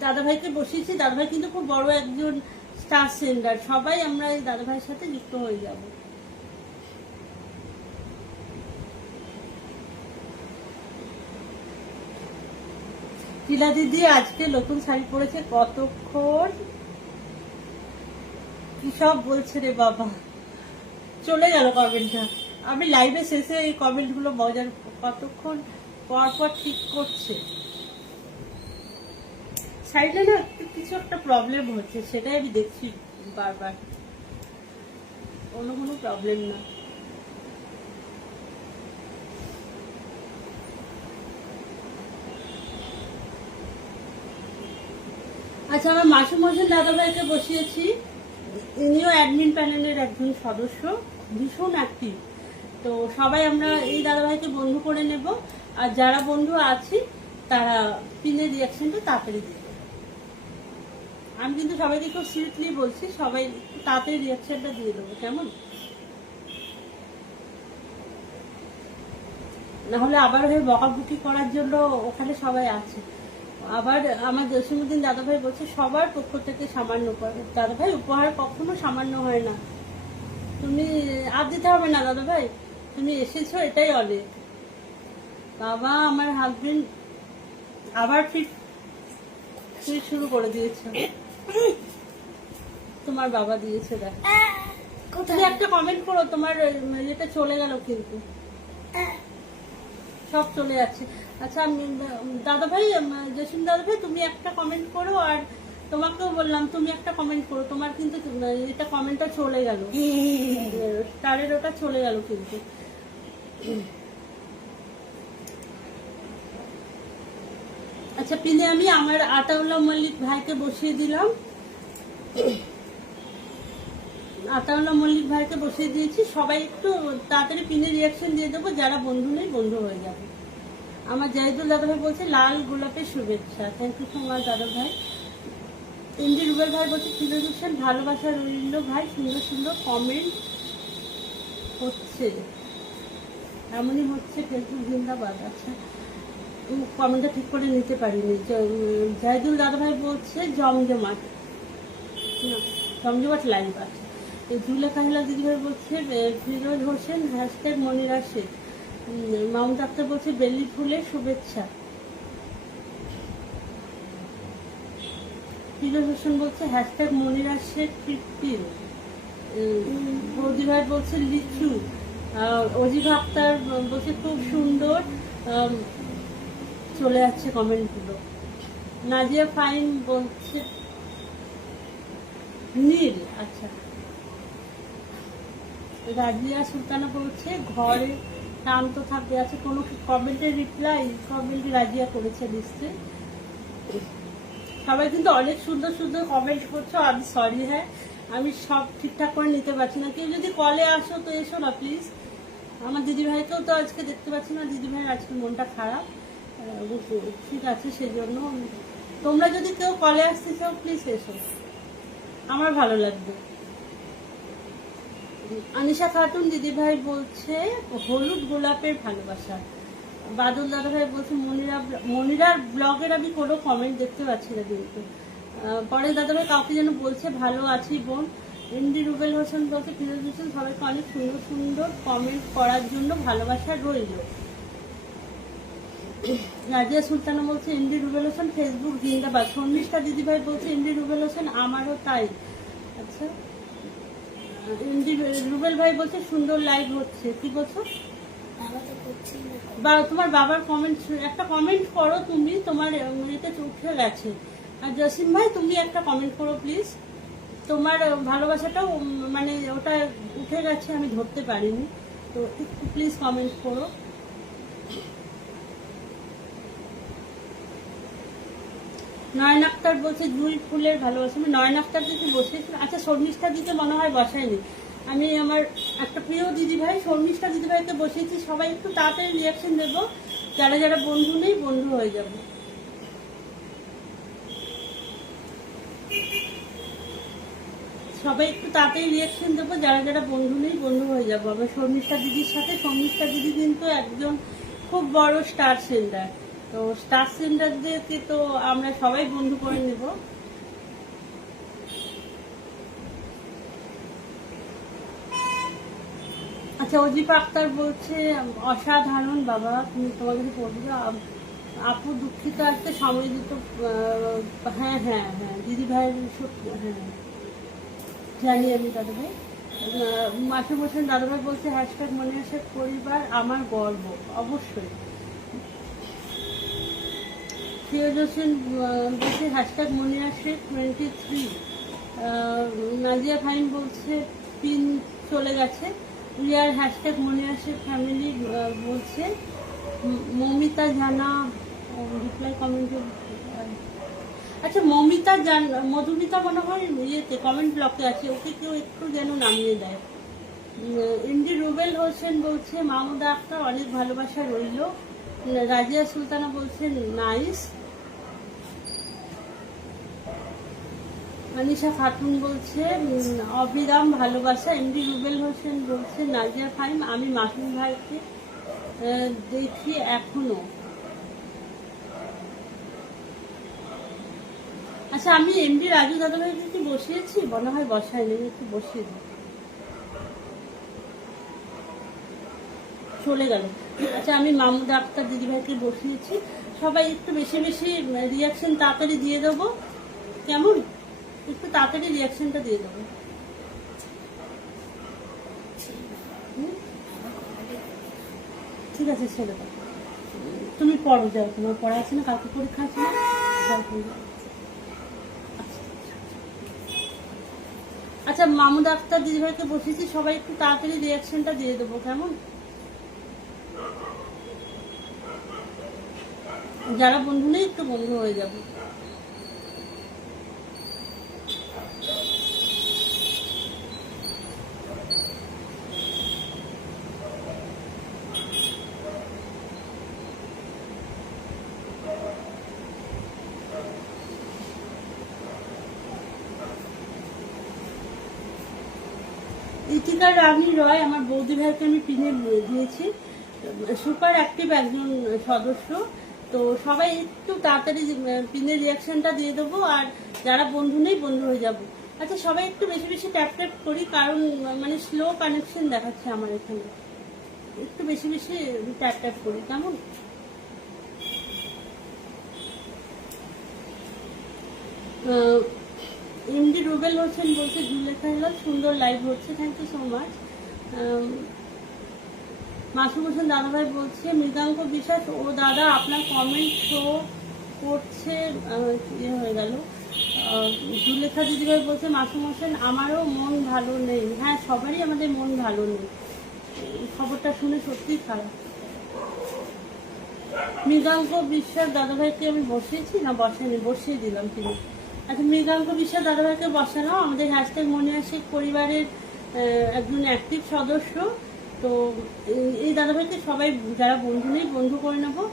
দাদা ভাইকে বসিয়েছি। দাদা ভাই কিন্তু খুব বড় একজন স্টার সিঙ্গার। সবাই আমরা এই দাদা ভাইয়ের সাথে যুক্ত হয়ে যাব। টিলা দিদি আজকে নতুন শাড়ি পরেছে, কতক্ষণ কি সব বলছে রে বাবা। চলে গেল কমেন্টটা। আমি লাইভে শেষে এই কমেন্ট গুলো মজার, কতক্ষণ পর পর ঠিক করছে। শাড়িটা না কিছু একটা প্রবলেম হচ্ছে, সেটাই আমি দেখছি বারবার, অন্য কোনো প্রবলেম না। আচ্ছা, আমার মাসুম হোসেন দাদাভাইকে বসিয়েছি। ইনিও অ্যাডমিন প্যানেলের একজন সদস্য, ভীষণ অ্যাক্টিভ। তো সবাই আমরা এই দাদাভাইকে বন্ধু করে নেব, আর যারা বন্ধু আছি তারা পিনের রিয়াকশনটা তাড়াতাড়ি দেবে। আমি কিন্তু সবাইকে খুব সিরিয়াসলি বলছি, সবাই তাড়াতাড়ি রিয়াকশনটা দিয়ে দেবো, কেমন? নাহলে আবার ওই বকাবকি করার জন্য ওখানে সবাই আছে। আবার আমার জসীমউদ্দিন দাদাভাই বলছে সবার পক্ষ থেকে সামান্য করে। দাদাভাই, উপহার কখনো সামান্য হয় না। তুমি আর দিতে হবে না দাদাভাই, তুমি এসেছো এটাই অনেক। বাবা, আমার হাজবেন্ড আবার ঠিক শুরু করে দিয়েছে। তোমার বাবা দিয়েছে, দেখ। তুমি একটা কমেন্ট করো, তোমার এটা চলে গেল কিন্তু সব চলে যাচ্ছে। আচ্ছা দাদাভাই, জসিম দাদাভাই, তুমি একটা কমেন্ট করো, আর তোমাকেও বললাম তুমি একটা কমেন্ট করো। তোমার কিন্তু এটা কমেন্টটা চলে গেল, স্টারের ওটা চলে গেল কিন্তু। আচ্ছা, পিনে আমি আমার আতাউল্লাহ মল্লিক ভাইকে বসিয়ে দিলাম। আতাউল্লাহ মল্লিক ভাইকে বসিয়ে দিয়েছি। সবাই একটু তাড়াতাড়ি পিনে রিয়াকশন দিয়ে দেবো, যারা বন্ধু নেই বন্ধু হয়ে যাবে। আমার জাহিদুল দাদাভাই বলছে লাল গোলাপের শুভেচ্ছা। থ্যাংক ইউ সো মাচ দাদাভাই। এমডি রুবেল ভাই বলছে ফিরোজ হোসেন ভালোবাসা রইল ভাই, সুন্দর সুন্দর কমেন্ট হচ্ছে, এমনই হচ্ছে, ফেসবুক জিন্দাবাদ। আচ্ছা, কমেন্টটা ঠিক করে নিতে পারিনি। জাহিদুল দাদাভাই বলছে জমজমাট, না জমজমাট লাইভ আছে। জুলেখা হিলা দিদিভাই বলছে ফিরোজ হোসেন হ্যাশট্যাগ মনিরা শেখ। মামুদ আক্তার বলছে বেলি ফুলের শুভেচ্ছা। ফিরোজ হোসেন বলছে হ্যাশট্যাগ মনিরা শেখ 15। বৌদি ভাই বলছে লিচু। অজিবা আক্তার বলছে খুব সুন্দর। চলে যাচ্ছে কমেন্টগুলো। নাজিয়া ফাইন বলছে নীল। আচ্ছা, রাজিয়া সুলতানা বলছে ঘরে টান তো থাকবে। আছে কোনো কমেন্টের রিপ্লাই? কমেন্ট রাজিয়া করেছে নিশ্চয়ই। সবাই কিন্তু অনেক সুন্দর সুন্দর কমেন্ট করছো। আমি সরি, হ্যাঁ আমি সব ঠিকঠাক করে নিতে পারছি না। কেউ যদি কলে আসো তো এসো না প্লিজ। আমার দিদিভাইকেও তো আজকে দেখতে পাচ্ছি না, দিদিভাইয়ের আজকে মনটা খারাপ। ঠিক আছে, সেই জন্য তোমরা যদি কেউ কলে আসতে চাও প্লিজ এসো, আমার ভালো লাগবে। আনিশা খাতুন দিদিভাই বলছে হলুদ গোলাপের ভালোবাসা। বাদল দাদাভাই বলছে মনিরার ব্লগের আমি কোনো কমেন্ট দেখতে পাচ্ছি না কিন্তু। পরে দাদাভাই কাউকে যেন বলছে ভালো আছি বোন। এমডি রুবেল হোসেন বলছে ফিরোজ হোসেন সবাইকে অনেক সুন্দর সুন্দর কমেন্ট করার জন্য ভালোবাসা রইল। রাজিয়া সুলতানা বলছে এমডি রুবেল হোসেন ফেসবুক জিন্দাবাদ। শর্মিষ্ঠা দিদিভাই বলছে এমডি রুবেল হোসেন আমারও তাই। আচ্ছা, এমডি রুবেল ভাই বলছে সুন্দর লাইভ হচ্ছে। কি বলছো? তোমার বাবার কমেন্ট, একটা কমেন্ট করো তুমি, তোমার এটা উঠে গেছে। আর জসিম ভাই তুমি একটা কমেন্ট করো প্লিজ। তোমার ভালোবাসাটাও মানে ওটা উঠে গেছে, আমি ধরতে পারিনি, তো একটু প্লিজ কমেন্ট করো। নয়ন আক্তার বলছে জুঁই ফুলের ভালোবাসা। আমি নয়ন আক্তার দিকে বসেছিল। আচ্ছা, শর্মিষ্ঠা দিকে মনে হয় বসায়নি। আমি আমার একটা প্রিয় দিদিভাই শর্মিষ্ঠা দিদিভাইকে বসিয়েছি। সবাই একটু তাড়াতাড়ি রিয়াকশন দেবো, যারা যারা বন্ধু নেই বন্ধু হয়ে যাবে। সবাই একটু তাড়াতাড়ি রিয়াকশন দেবো, যারা যারা বন্ধু নেই বন্ধু হয়ে যাবো। আমার শর্মিষ্ঠা দিদির সাথে, শর্মিষ্ঠা দিদি কিন্তু একজন খুব বড় স্টার সেন্টার। তো স্টার সেন্টারদেরকে তো আমরা সবাই বন্ধু করে নেব। আচ্ছা, অজিবা আক্তার বলছে অসাধারণ বাবা, তুমি তোমাদের পড়বে। আপু দুঃখিত আজকে সময় দিত। হ্যাঁ হ্যাঁ হ্যাঁ দিদি ভাইয়ের, হ্যাঁ জানি আমি দাদাভাই। মাসুম হোসেন দাদাভাই বলছে হ্যাশট্যাগ মনিরা শেখ পরিবার আমার গর্ব। অবশ্যই। ফিরোজ হোসেন বলছে হ্যাশট্যাগ মনিরা শেখ 23। নাজিয়া ফাইন বলছে পিন চলে গেছে। রিয়ার হ্যাশট্যাগ মনিরা শেখ ফ্যামিলি বলছে। মমিতা জানা রিপ্লাই কমেন্ট। আচ্ছা মধুমিতা মনে হয় ইয়েতে কমেন্ট ব্লকে আছে, ওকে কেউ একটু যেন নামিয়ে দেয়। এমডি রুবেল হোসেন বলছে মাহমুদা আক্তার অনেক ভালোবাসা রইল। রাজিয়া সুলতানা বলছেন নাইস। মানিশা খাতুন বলছে অবিরাম ভালোবাসা। এমডি রুবেল হোসেন বলছে নাজিয়া ফাইম আমি মাসুম ভাইকে দেখি এখনো। আচ্ছা আমি এমডি রাজু দাদাভাইকে কি বসিয়েছি? মনে হয় বসাইনি, একটু বসিয়ে দিই। চলে গেল। আচ্ছা আমি মাহমুদা আক্তার দিদিভাইকে বসিয়েছি। সবাই একটু বেশি বেশি রিয়াকশন তাড়াতাড়ি দিয়ে দেবো, কেমন? একটু তাড়াতাড়ি রিয়াকশনটা দিয়ে দেবো। ঠিক আছে ছেড়ে দাও, তুমি পড়ো, যাও, তোমার পড়া আছে না, কালকে পরীক্ষা আছে না, যাও তুমি যাও। আচ্ছা মাহমুদা আক্তার দিদিভাইকে বসিয়েছি, সবাই একটু তাড়াতাড়ি রিয়াকশনটা দিয়ে দেবো, কেমন? যারা বন্ধু নেই একটু বন্ধু হয়ে যাবে। ইতিকা রানী রয় আমার বৌদি ভাইকে আমি পিনে দিয়েছি, সুপার অ্যাক্টিভ একজন সদস্য। তো সবাই একটু তাড়াতাড়ি পিনের রিয়াকশনটা দিয়ে দেবো, আর যারা বন্ধু নেই বন্ধু হয়ে যাব। আচ্ছা সবাই একটু বেশি বেশি ট্যাপ ট্যাপ করি, কারণ মানে স্লো কানেকশন দেখাচ্ছে আমার এখানে, একটু বেশি বেশি ট্যাপ ট্যাপ করি, কেমন? এমডি রুবেল হোসেন বলছে জুলেখা হেলাল সুন্দর লাইভ হচ্ছে, thank you so much. Masum Hossain দাদাভাই বলছে মৃগাঙ্ক বিশ্বাস ও দাদা আপনার কমেন্ট শো করছে, ইয়ে হয়ে গেল। জুলেখা দিদিভাই বলছে মাসুম হোসেন আমারও মন ভালো নেই। হ্যাঁ সবারই আমাদের মন ভালো নেই, খবরটা শুনে সত্যিই খারাপ। মৃগাঙ্ক বিশ্বাস দাদাভাইকে আমি বসিয়েছি না বসাইনি, বসিয়ে দিলাম তিনি। আচ্ছা মৃগাঙ্ক বিশ্বাস দাদাভাইকে বসানো আমাদের হ্যাশট্যাগ মনিয়া শেখ পরিবারের একজন অ্যাক্টিভ সদস্য। তো এই দাদাভাইকে সবাই যারা বন্ধু নেই বন্ধু করে নেবো,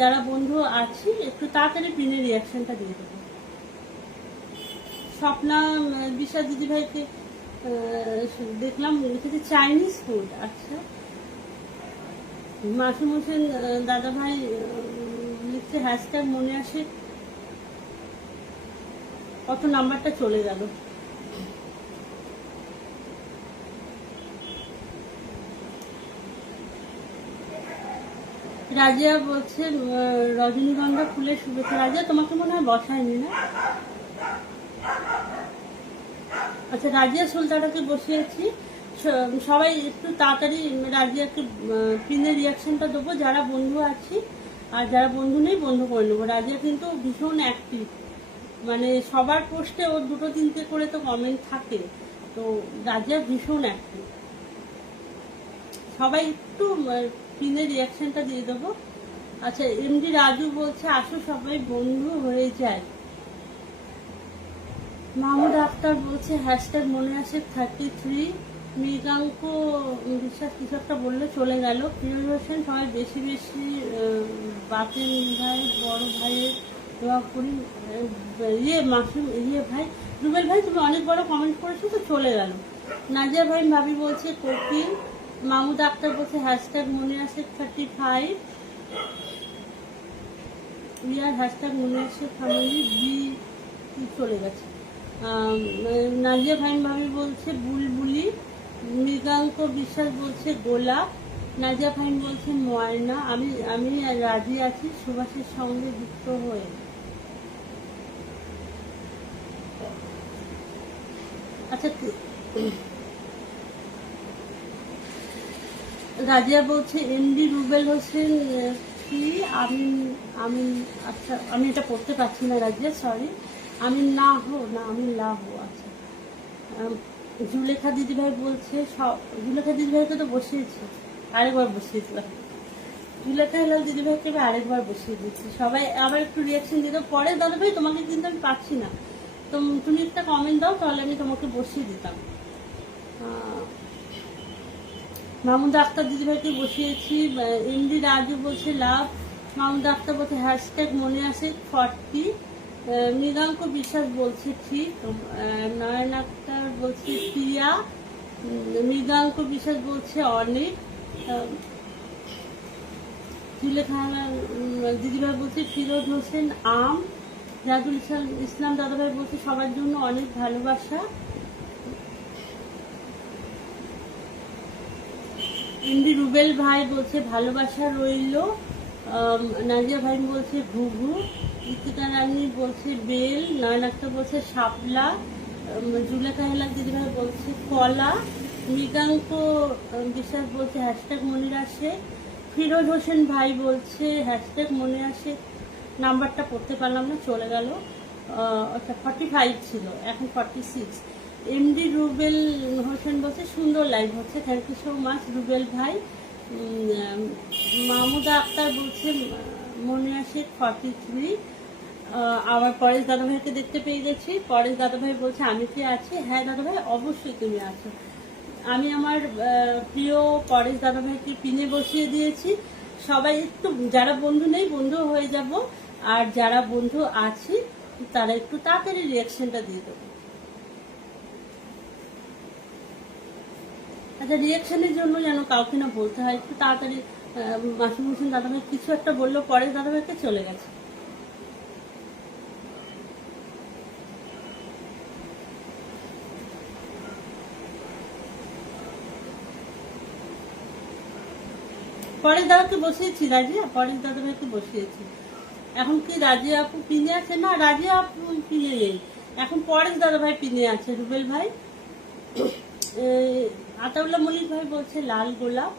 যারা বন্ধু আছি একটু তাড়াতাড়ি পিনের রিয়াকশনটা দিয়ে দেবো। স্বপ্না বিশ্বাস দিদিভাইকে দেখলাম লিখেছে চাইনিজ ফুড। আচ্ছা মাসুম হোসেন দাদাভাই লিখছে হ্যাশট্যাগ মনে আসে, কত নাম্বারটা চলে গেল। রাজিয়া বলছে রজনীগন্ধা ফুলের শুভেচ্ছা। রাজিয়া তোমাকে মনে হয় বসায়নি না? আচ্ছা রাজিয়া সুলতানাকে বসিয়েছি, সবাই একটু তাড়াতাড়ি রাজিয়াকে পিনের রিয়াকশনটা দেবো, যারা বন্ধু আছি, আর যারা বন্ধু নেই বন্ধু করে নেবো। রাজিয়া কিন্তু ভীষণ অ্যাক্টিভ, মানে সবার পোস্টে ওর 2-3টে করে তো কমেন্ট থাকে, তো রাজিয়া ভীষণ অ্যাক্টিভ। সবাই একটু পিনের রিয়াকশনটা দিয়ে দেবো। আচ্ছা এমডি রাজু বলছে আসো সবাই বন্ধু হয়ে যায়। মাহমুদ আক্তার বলছে হ্যাশট্যাগ মনে আসে 33। মৃগাঙ্ক বিশ্বাস কিছু একটা বললে চলে গেল। প্রিয় হোসেন সবাই বেশি বেশি বাপের ভাই বড় ভাইয়ের দোয়া করি। মাসুম ভাই রুবেল ভাই তুমি অনেক বড় কমেন্ট করেছো তো চলে গেল। নাজিয়া ভাই ভাবি বলছে কোকিল। মাহমুদ আক্তার বলছে হ্যাশট্যাগ মনে আসে 35। ইয়ার হ্যাশট্যাগ মনে আসে ফ্যামিলি বি চলে গেছে। নাজিয়া ভাই ভাবি বলছে বুলবুলি। মৃগাঙ্ক বিশ্বাস বলছে গোলাপ। নাজিয়া ভাই বলছে ময়না। আমি রাজি আছি সুভাষের সঙ্গে যুক্ত হয়ে। আচ্ছা রাজিয়া বলছে এমডি রুবেল হোসেন কি আমি আচ্ছা আমি এটা পড়তে পারছি না রাজিয়া, সরি। আমি না হো না আমি লা হো। আচ্ছা জুলেখা দিদিভাই বলছে জুলেখা দিদিভাইকে তো বসিয়েছি, আরেকবার বসিয়েছিলাম। জুলেখা হেলাল দিদিভাইকে আমি আরেকবার বসিয়ে দিচ্ছি। সবাই আবার একটু রিয়াকশন দিতে পরে, দাদাভাই তোমাকে কিন্তু আমি পাচ্ছি না, তো তুমি একটা কমেন্ট দাও, তাহলে আমি তোমাকে বসিয়ে দিতাম। মাহমুদা আক্তার দিদিভাইকে বসিয়েছি। এমডি রাজু বলছে লাভ। মাহমুদা আক্তার বলছে হ্যাশট্যাগ মনে আসে 40। মৃগাঙ্ক বিশ্বাস বলছে ঠিক। নয়ন আক্তার বলছে প্রিয়া। মৃগাঙ্ক বিশ্বাস বলছে অনেক। জুলেখা দিদিভাই বলছে ফিরোজ হোসেন আম। রাজুল ইসলাম দাদাভাই বলছে সবার জন্য অনেক ভালোবাসা। এমডি রুবেল ভাই বলছে ভালোবাসা রইল। নাজিয়া ভাই বলছে ঘুঘু। ইতিকা রানী বলছে বেল। নয়ন আক্তার বলছে শাপলা। জুলেখা হেলাল দিদিভাই বলছে কলা। মৃগাঙ্ক বিশ্বাস বলছে হ্যাশট্যাগ মনির আসে। ফিরোজ হোসেন ভাই বলছে হ্যাশট্যাগ মনে আসে। নাম্বারটা পড়তে পারলাম না, চলে গেল। আচ্ছা 45 ছিল, এখন 46। এমডি রুবেল হোসেন বলছে সুন্দর লাইভ হচ্ছে, thank you so much Rubel ভাই। মাহমুদা আক্তার বলছে মনে আসে 43। আবার পরেশ দাদাভাইকে দেখতে পেয়ে গেছি। পরেশ দাদাভাই বলছে আমি কি আছি? হ্যাঁ দাদাভাই, অবশ্যই তুমি আছো। আমি আমার প্রিয় পরেশ দাদাভাইকে পিনে বসিয়ে দিয়েছি। সবাই একটু, যারা বন্ধু নেই বন্ধু হয়ে যাব, আর যারা বন্ধু আছি তারা একটু তাড়াতাড়ি রিয়াকশনটা দিয়ে দেবো। আচ্ছা, রিয়াকশনের জন্য যেন কাউকে না বলতে হয়, একটু তাড়াতাড়ি। মাসুম হোসেন দাদাভাই কিছু একটা বললো, পরেশ দাদাভাইকে চলে গেছে। পরেশ দাদাকে বসিয়েছি, রাজিয়া পরেশ দাদাভাইকে বসিয়েছি। এখন কি রাজিয়া আপু পিনে আছে? না, রাজিয়া আপু পিনে নেই, এখন পরেশ দাদাভাই পিনে আছে। রুবেল ভাই, আতাউল্লাহ মল্লিক ভাই বলছে লাল গোলাপ।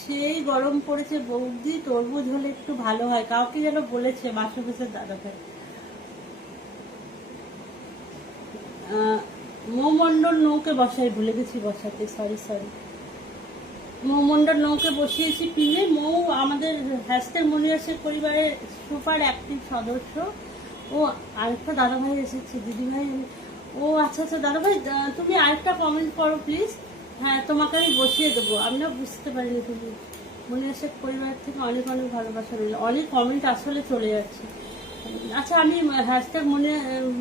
সেই গরম পড়েছে বৌদি, তরমুজ হলে একটু ভালো হয়, কাউকে যেন বলেছে মাসুম হোসেন দাদাভাই। মৌমন্ডল নৌকে বসাই, ভুলে গেছি বসাতে, সরি। মৌমন্ডল নৌকে বসিয়েছি পিনে। মৌ আমাদের হ্যাশট্যাগ মনিরাসের পরিবারের সুপার অ্যাক্টিভ সদস্য। ও আরেকটা দাদাভাই এসেছে, দিদিভাই। ও আচ্ছা দাদাভাই, তুমি আরেকটা কমেন্ট করো প্লিজ। হ্যাঁ, তোমাকে আমি বসিয়ে দেবো। আমি না বুঝতে পারিনি, তুমি মনিরাসের পরিবার থেকে অনেক অনেক ভালোবাসা রইল। অনেক কমেন্ট আসলে চলে যাচ্ছে। আচ্ছা, আমি হ্যাশট্যাগ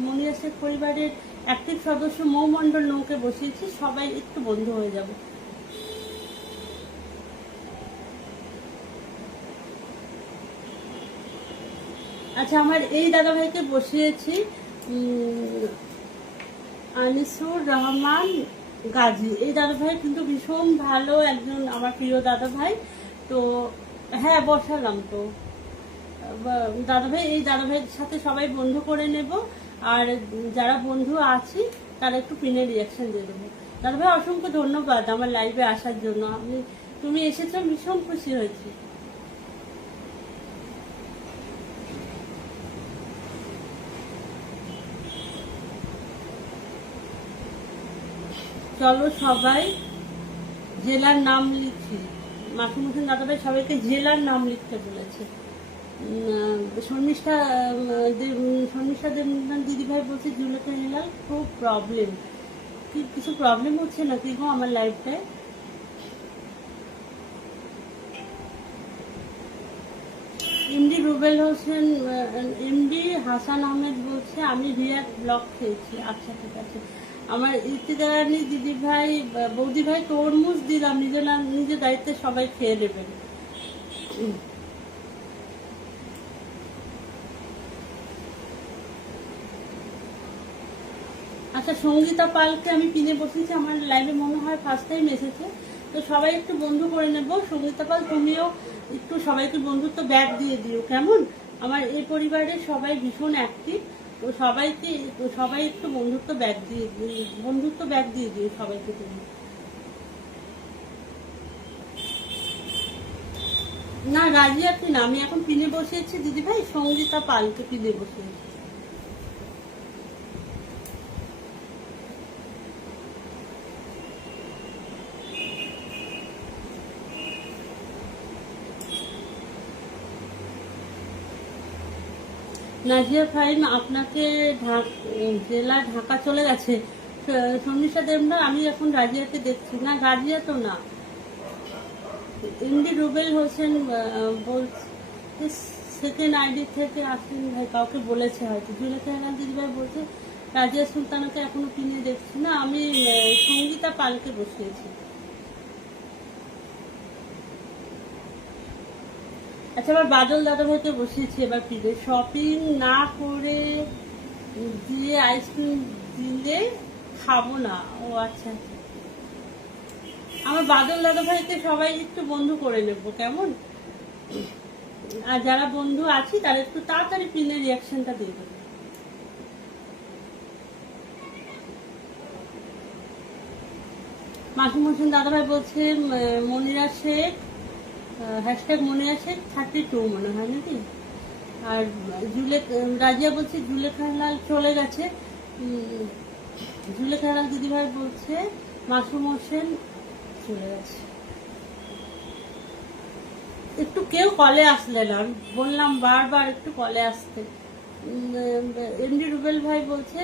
মনিরাসের পরিবারের অ্যাক্টিভ সদস্য মৌমন্ডল নৌকে বসিয়েছি, সবাই একটু বন্ধু হয়ে যাবো। আচ্ছা, আমার এই দাদাভাইকে বসিয়েছি আনিসুর রহমান গাজী। এই দাদাভাই কিন্তু ভীষণ ভালো একজন আমার প্রিয় দাদাভাই। তো হ্যাঁ, বসালাম তো দাদাভাই। এই দাদাভাইয়ের সাথে সবাই বন্ধু করে নেব, আর যারা বন্ধু আছি তারা একটু পিনে রিয়াকশন দিয়ে দেবো। দাদাভাই অসংখ্য ধন্যবাদ আমার লাইভে আসার জন্য। তুমি এসেছো, ভীষণ খুশি হয়েছি। চলো সবাই জেলার নাম লিখি। মাসুম হোসেন দাদাভাই সবাইকে জেলার নাম লিখতে বলেছে। শর্মিষ্ঠা দেবনাথ দিদিভাই বলছে জুলেখা হেলাল খুব প্রবলেম। কিছু প্রবলেম হচ্ছে নাকি গো আমার লাইফটায়? এমডি রুবেল হোসেন, এমডি হাসান আহমেদ বলছে আমি রিয়ার ব্লক খেয়েছি। আচ্ছা ঠিক আছে। আমার ইতিদারানি দিদি ভাই, বৌদি ভাই তরমুজ দিলাম, নিজের দায়িত্বে সবাই খেয়ে নেবেন। আচ্ছা, সঙ্গীতা পালকে আমি পিনে বসেছি, আমার লাইভে মনে হয় ফার্স্ট টাইম এসেছে। তো সবাই একটু বন্ধু করে নেব। সঙ্গীতা পাল, তুমিও একটু সবাইকে বন্ধুত্ব ব্যাগ দিয়ে দিও, কেমন? আমার এই পরিবারের সবাই ভীষণ অ্যাক্টিভ, তো সবাই একটু বন্ধুত্ব ব্যাগ দিয়ে দিও সবাইকে। তুমি না, রাজিয়া কি না, আমি এখন পিনে বসিয়েছি দিদিভাই, সঙ্গীতা পালকে পিনে বসিয়েছি। নাজিয়া ফাইম আপনাকে জেলা ঢাকা চলে গেছে। শর্মিষ্ঠা দেবনাথ, আমি এখন রাজিয়াকে দেখছি না। রাজিয়া তো না, এমডি রুবেল হোসেন বলছে সেকেন্ড আইডি থেকে আসেন ভাই, কাউকে বলেছে হয়তো। জুলেখা হেলাল দিদিভাই বলছে রাজিয়া সুলতানাকে এখনো কিনে দেখছি না। আমি সঙ্গীতা পালকে বসিয়েছি। আচ্ছা, আবার বাদল দাদাভাইকে বসিয়েছি এবার ফিরে। শপিং না করে দিয়ে আইসক্রিম দিলে খাবো না। ও আচ্ছা, আমার বাদল দাদাভাইকে সবাই একটু বন্ধু করে নেবো, কেমন? আর যারা বন্ধু আছি তারা একটু তাড়াতাড়ি পিনের রিয়াকশনটা দিয়ে দেবে। মাসুম হোসেন দাদাভাই বলছে মনিরা শেখ, হ্যাশট্যাগ মনিরা শেখ 32 মনে হয় নাকি। আর রাজিয়া বলছে জুলেখা লাল চলে গেছে। জুলেখা লাল দিদিভাই বলছে মাসুম হোসেন চলে গেছে। একটু কেউ কলে আসলে না, বললাম বারবার একটু কলে আসতে। এমডি রুবেল ভাই বলছে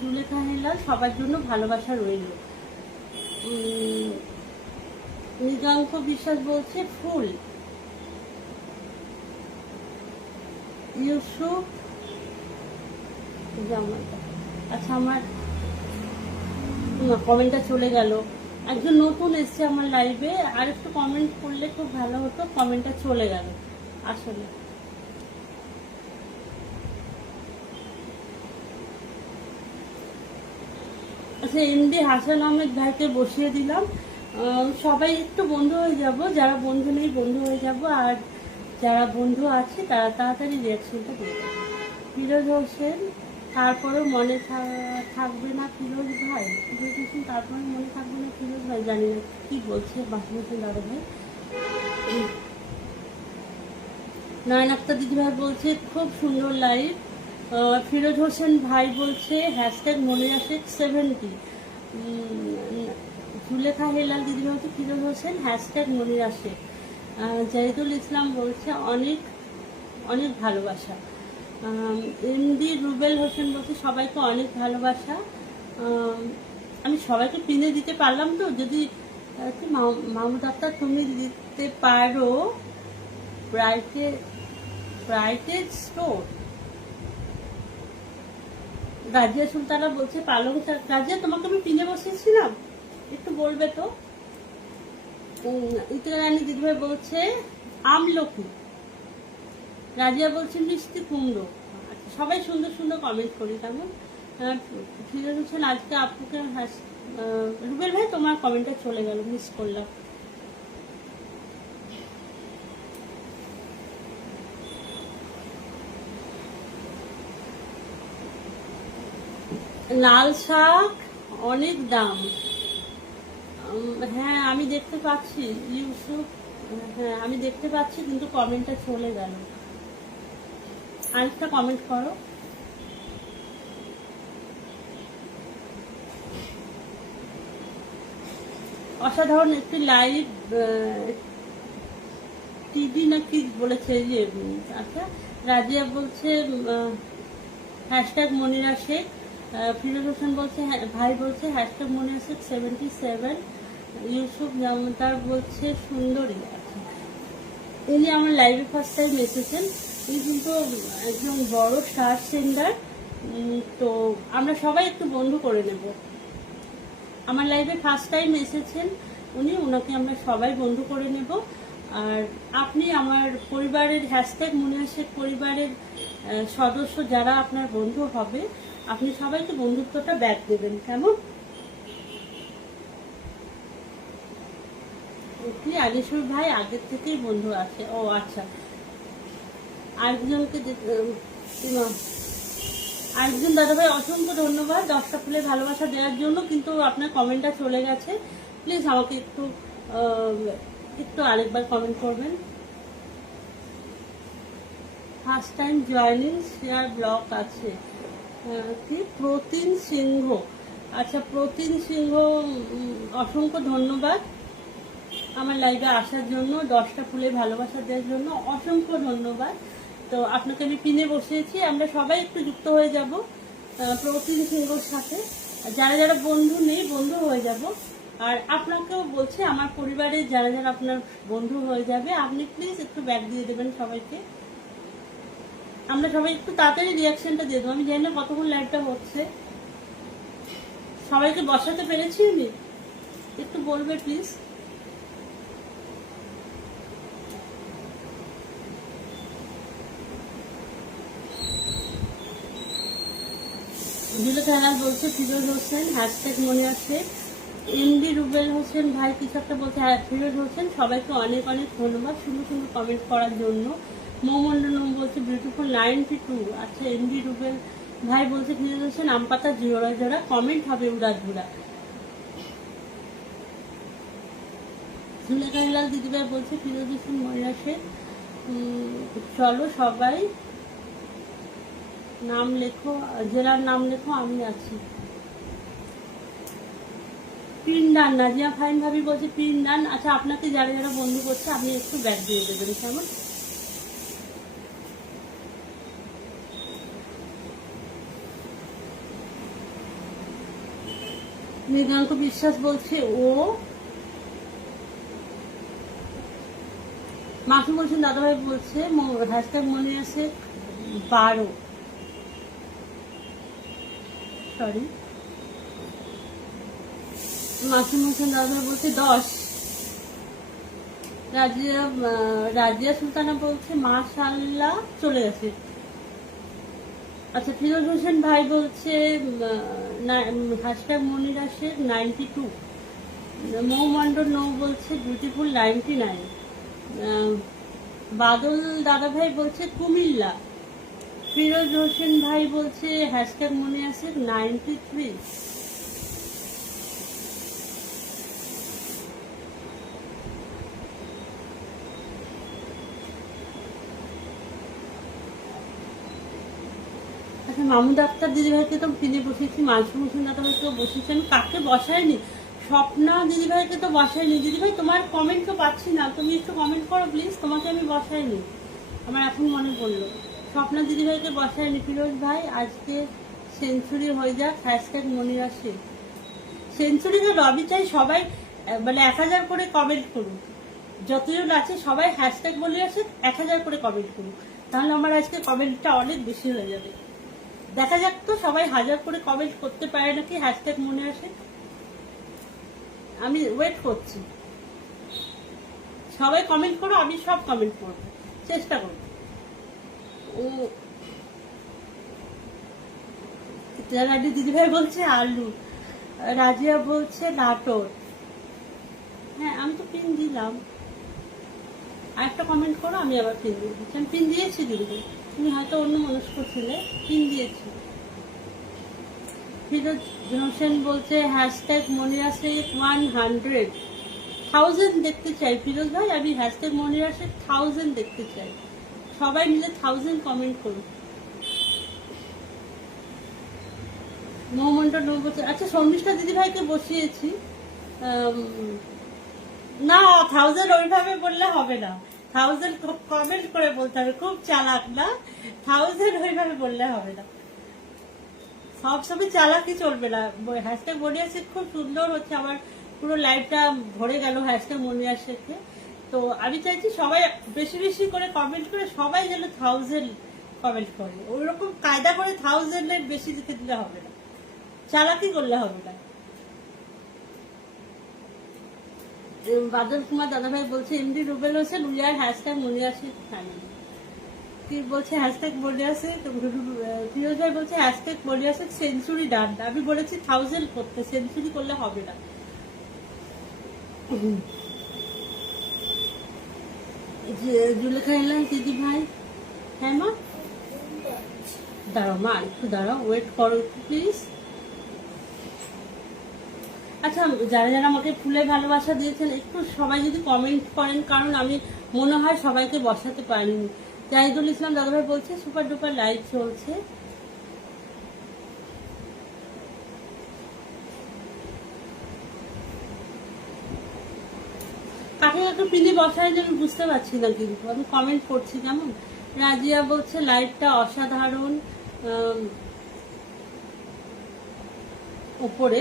জুলেখা হেলাল সবার জন্য ভালোবাসা রইল। মৃগাঙ্ক বিশ্বাস বলছে ফুল। ইউসুফ আচ্ছা, আমার কমেন্টটা চলে গেল। একজন নতুন এসছে আমার লাইভে, আর একটু কমেন্ট করলে খুব ভালো হতো। কমেন্টটা চলে গেল আসলে। আচ্ছা, এমডি হাসান আহমেদ ভাইকে বসিয়ে দিলাম। সবাই একটু বন্ধু হয়ে যাব, যারা বন্ধু নেই বন্ধু হয়ে যাব, আর যারা বন্ধু আছে তারা তাড়াতাড়ি রিয়াকশনটা দিয়ে দেবে। ফিরোজ হোসেন, তারপরেও মনে থাকবে না ফিরোজ ভাই। ফিরোজ হোসেন, তারপরে মনে থাকবে না ফিরোজ ভাই, জানি না কি বলছে মাসুম হোসেন দাদা ভাই। নয়ন আক্তার দিদিভাই বলছে খুব সুন্দর লাইভ। ফিরোজ হোসেন ভাই বলছে হ্যাশট্যাগ মনিরা শেখ 70। জুলেখা হেলাল দিদিভাই বলছে ফিরোজ হোসেন হ্যাশট্যাগ মনিরা শেখ। জাহিদুল ইসলাম বলছে অনেক অনেক ভালোবাসা। এমডি রুবেল হোসেন বলছে সবাইকে অনেক ভালোবাসা। আমি সবাইকে পিনে দিতে পারলাম তো, যদি মাহমুদ আক্তার তুমি দিতে পারো প্রাইভেট স্টোর। রাজিয়া সুলতানা বলছে পালং শাক। রাজিয়া, তোমাকে আমি পিনে বসিয়েছিলাম, একটু বলবে তো। ইতরানি দিদিভাই বলছে আমলকি। রাজিয়া বলছে মিষ্টি কুমড়ো। আচ্ছা, সবাই সুন্দর সুন্দর কমেন্ট করি কেমন। ফিরোজ হোসেন আজকে আপুকে রুবেল ভাই তোমার কমেন্টটা চলে গেল, মিস করলাম। লাল শাক অনেক দাম। হ্যাঁ আমি দেখতে পাচ্ছি ইউসুফ, হ্যাঁ আমি দেখতে পাচ্ছি, কিন্তু কমেন্টটা চলে গেল। আরেকটা কমেন্ট করো। অসাধারণ একটি লাইভ টিভি নাকি বলেছে যে। আচ্ছা, রাজিয়া বলছে হ্যাশট্যাগ মনিরা শেখ। ফিরোজ হোসেন বলছে ভাই বলছে হ্যাশট্যাগ মনিরা শেখ 77। ইউসুফ জামতার বলছে সুন্দরী। আচ্ছা, ইনি আমার লাইভে ফার্স্ট টাইম এসেছেন। উনি কিন্তু একজন বড় স্টার সিঙ্গার, তো আমরা সবাই একটু বন্ধু করে নেব। আমার লাইভে ফার্স্ট টাইম এসেছেন উনি, ওনাকে আমরা সবাই বন্ধু করে নেব। আর আপনি আমার পরিবারের হ্যাশট্যাগ মনিরা শেখ পরিবারের সদস্য যারা আপনার বন্ধু হবে, আপনি সবাইকে বন্ধুত্বটা ব্যাক দেবেন, কেমন? আগেশ্বর ভাই আগের থেকেই বন্ধু আছে। ও আচ্ছা, আরেকজন দাদা ভাই অসংখ্য ধন্যবাদ 10টা ফুলে ভালোবাসা দেওয়ার জন্য, কিন্তু আপনার কমেন্টটা চলে গেছে। প্লিজ আমাকে একটু আরেকবার কমেন্ট করবেন। First time joining, share block আছে কি প্রতিন সিংহ। আচ্ছা, প্রতিন সিংহ অসংখ্য ধন্যবাদ আমার লাইভে আসার জন্য, 10টা ফুলে ভালোবাসা দেওয়ার জন্য অসংখ্য ধন্যবাদ। তো আপনাকে আমি পিনে বসিয়েছি, আমরা সবাই একটু যুক্ত হয়ে যাব প্রোটিন সিংহর সাথে। যারা যারা বন্ধু নেই বন্ধু হয়ে যাব। আর আপনাকেও বলছি, আমার পরিবারে যারা যারা আপনার বন্ধু হয়ে যাবে, আপনি প্লিজ একটু ব্যাক দিয়ে দেবেন সবাইকে। আমরা সবাই একটু তাড়াতাড়ি রিয়াকশনটা দিয়ে দেবো। আমি জানি না কতক্ষণ লাইভটা হচ্ছে, সবাইকে বসাতে পেরেছি আমি? একটু বলবে প্লিজ। দিল চ্যানেল বলছে ফিরোজ হোসেন, হ্যাশট্যাগ মনে আছে। এমডি রুবেল হোসেন ভাই কিছু একটা বলছে। ফিরোজ হোসেন, সবাইকে অনেক অনেক ধন্যবাদ সুন্দর সুন্দর কমেন্ট করার জন্য। মৌমন্ডলম বলছে বিউটিফুল 92। আচ্ছা, এমডি রুবেল ভাই বলছে ফিরোজ হোসেন আম পাতা জোড়া জোড়া কমেন্ট হবে উড়াধুরা। সুলেখাইলাল দিদিভাই বলছে ফিরোজ হোসেন মনে আসে। চলো সবাই নাম লেখো, জেলার নাম লেখো, আমি আছি। পিন্ডান, নাজিয়া ফাইন ভাবি বলছে পিন্ডান। আচ্ছা, আপনাকে যারা যারা বন্ধু করছে আপনি একটু ব্যাক দিয়ে দেবেন কেমন। মৃগাঙ্ক বিশ্বাস বলছে ও। মাসুম হোসেন দাদাভাই বলছে হ্যাশট্যাগ মনে আছে 12। সরি, মাসুম হোসেন দাদাভাই বলছে 10। রাজিয়া সুলতানা বলছে মাশাআল্লাহ চলে গেছে। আচ্ছা, ফিরোজ হোসেন ভাই বলছে হ্যাশট্যাগ মনির আসে 92। মৌমন্ডল নৌ বলছে বিউটিফুল 99। বাদল দাদা ভাই বলছে কুমিল্লা। ফিরোজ হোসেন ভাই বলছে হ্যাশট্যাগ মনে আছে 93। আচ্ছা, মামুদ আক্তার দিদিভাইকে তো পিনে বসেছি, মাসুম হোসেন দাদাভাইকেও বসেছি। আমি কাকে বসাইনি? স্বপ্না দিদিভাইকে তো বসাইনি। দিদিভাই তোমার কমেন্ট তো পাচ্ছি না, তুমি একটু কমেন্ট করো প্লিজ। তোমাকে আমি বসাইনি, আমার এখন মনে পড়লো। স্বপ্না দিদিভাইকে বসাইনি। ফিরোজ ভাই আজকে সেঞ্চুরি হয়ে যাক, হ্যাশট্যাগ মনির আসে। সেঞ্চুরি তো লবি চাই সবাই, মানে 1000 করে কমেন্ট করুক। যতজন আছে সবাই হ্যাশট্যাগ মনির আসে 1000 করে কমেন্ট করুক, তাহলে আমার আজকে কমেন্টটা অনেক বেশি হয়ে যাবে। দেখা যাক তো সবাই 1000 করে কমেন্ট করতে পারে নাকি হ্যাশট্যাগ মনে আসে। আমি ওয়েট করছি, সবাই কমেন্ট করো, আমি সব কমেন্ট করবো, চেষ্টা করবো। দিদিভাই বলছে আলু, রাজিয়া বলছে নাটোর। হ্যাঁ, আমি তো পিন দিলাম। আরেকটা কমেন্ট করো, আমি আবার পিন দিয়ে দিচ্ছি। আমি পিন দিয়েছি দিদি, তুমি হয়তো অন্য মনস্ক ছিলে, পিন দিয়েছি। ফিরোজ হোসেন বলছে হ্যাশট্যাগ মনে আছে 100,000 দেখতে চাই। ফিরোজ ভাই, আমি হ্যাশট্যাগ মনে আছে 1000 দেখতে চাই। সবাই মিলে 1000 কমেন্ট করুন। মৌমন্ডল বলছে আচ্ছা, শর্মিষ্ঠা দিদিভাইকে বসিয়েছি। না, 1000 ওইভাবে বললে হবে না, 1000 কমেন্ট করে বলতে হবে। খুব চালাক না, 1000 ওইভাবে বললে হবে না। সবসময় চালাকি চলবে না। হ্যাশট্যাগ মনিয়ার শেখ খুব সুন্দর হচ্ছে, আমার পুরো লাইভটা ভরে গেল হ্যাশট্যাগ মনিয়ার শেখে। তো আমি চাইছি সবাই বেশি বেশি করে কমেন্ট করে, সবাই যেন 1000 কমেন্ট করে। ওইরকম কায়দা করে 1000 এর বেশি লিখে দিলে হবে না, চালাকি করলে হবে না। বাদল কুমার দাদাভাই বলছে MD Rubel Hossain we are hashtag Moniar Sheikh family. কি বলছে হ্যাশট্যাগ মনিয়ার শেখ। ফিরোজ ভাই বলছে hashtag Moniar Sheikh century done. আমি বলেছি 1000 করতে, সেঞ্চুরি করলে হবে না। জুলেখা এলেন দিদি ভাই। হ্যাঁ মা, দাঁড়াও মা, একটু দাঁড়াও, ওয়েট করো প্লিজ। আচ্ছা, যারা যারা আমাকে ফুলে ভালোবাসা দিয়েছেন একটু সবাই যদি কমেন্ট করেন, কারণ আমি মনে হয় সবাইকে বসাতে পারিনি। জাহিদুল ইসলাম দাদাভাই বলছে সুপার ডুপার লাইভ চলছে। কাকে একটু পিলি বসায় আমি বুঝতে পারছি না, কিন্তু আমি কমেন্ট করছি কেমন। রাজিয়া বলছে লাইভটা অসাধারণ, উপরে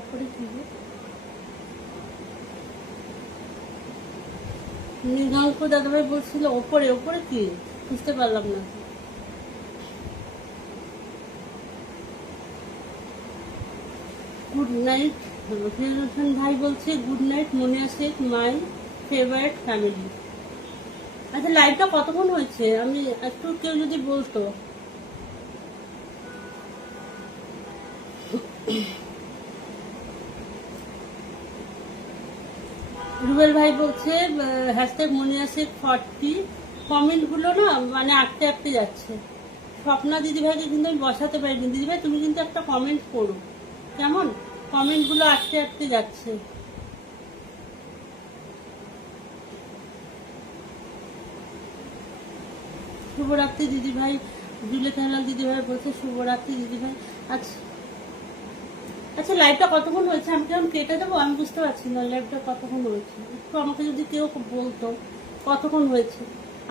উপরে কি মৃগাঙ্ক দাদাভাই বলছিল ওপরে ওপরে কি বুঝতে পারলাম না। গুড নাইট ফিরোজ ভাই বলছে গুড নাইট মনে আছে মাই ফেভারিট ফ্যামিলি। আচ্ছা লাইভটা কতক্ষণ হয়েছে আমি একটু কেউ যদি বলতো। রুবেল ভাই বলছে হ্যাশট্যাগ মনে আছে 40। কমেন্ট গুলো না মানে আটকে আটকে যাচ্ছে। স্বপ্না দিদিভাইকে কিন্তু আমি বসাতে পারিনি। দিদিভাই তুমি কিন্তু একটা কমেন্ট করো কেমন, কমেন্ট গুলো আটকে আটকে যাচ্ছে। শুভরাত্রি দিদিভাই, জুলেখা হেলাল দিদিভাই বলছে শুভরাত্রি দিদিভাই। আচ্ছা আচ্ছা লাইভটা কতক্ষণ হয়েছে আমি কেমন কেটে দেবো আমি বুঝতে পারছি না লাইভটা কতক্ষণ হয়েছে, একটু আমাকে যদি কেউ বলতো কতক্ষণ হয়েছে।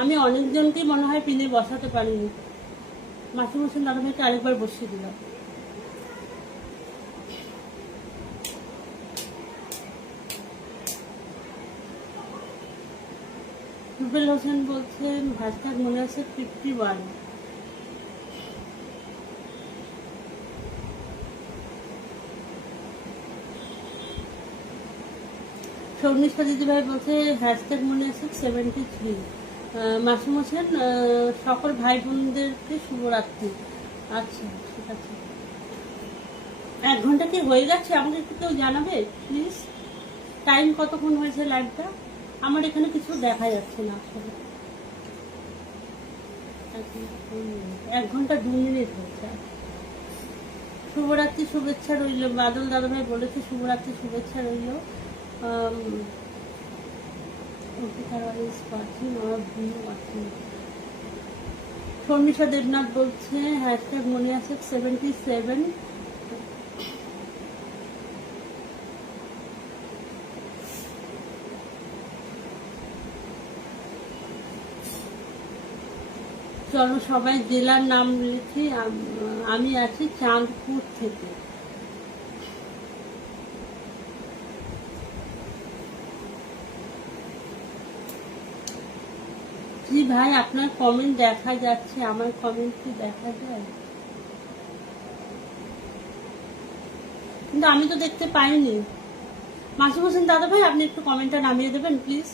আমি অনেকজনকেই মনে হয় পিনে বসাতে পারিনি। মাসি মাসি দাদাভাইকে আরেকবার বসিয়ে দিলাম। রুবেল হোসেন বলছেন হ্যাশট্যাগ মনে আছে 51। সৌমিষ্ঠা দিদিভাই বলছে হ্যাশট্যাগ মনে আছে 73। মাসুম হোসেন সকল ভাই বোনদেরকে শুভরাত্রি। আচ্ছা ঠিক আছে, 1 ঘন্টা কি হয়ে গেছে আমাকে একটু কেউ জানাবে প্লিজ, টাইম কতক্ষণ হয়েছে লাইভটা আমার এখানে কিছু দেখা যাচ্ছে না আসলে। 1 ঘন্টা 2 মিনিট হয়েছে। শুভরাত্রি শুভেচ্ছা রইল, বাদল দাদাভাই বলেছে শুভরাত্রি শুভেচ্ছা রইল। শর্মিষ্ঠা দেবনাথ বলছে হ্যাশট্যাগ মনে আছে 77। চলো সবাই জেলার নাম লিখি। আমি আছি চাঁদপুর থেকে। জি ভাই আপনার কমেন্ট দেখা যাচ্ছে, আমার কমেন্ট কি দেখা যায়? কিন্তু আমি তো দেখতে পাইনি। মাসুম হোসেন দাদা ভাই আপনি একটু কমেন্টটা নামিয়ে দেবেন প্লিজ,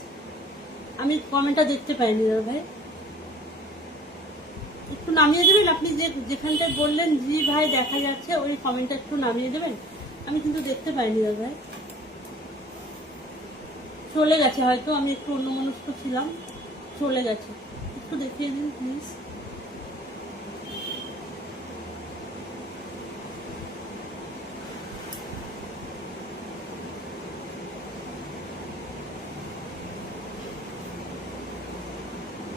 আমি কমেন্টটা দেখতে পাইনি দাদা ভাই, একটু নামিয়ে দেবেন। আপনি যেখানটায় বললেন জি ভাই দেখা যাচ্ছে ওই কমেন্টটা একটু নামিয়ে দেবেন, আমি কিন্তু দেখতে পাইনি দাদা ভাই। চলে গেছে হয়তো, আমি একটু অন্যমনস্ক ছিলাম, চলে গেছে, একটু দেখিয়ে দিন প্লিজ।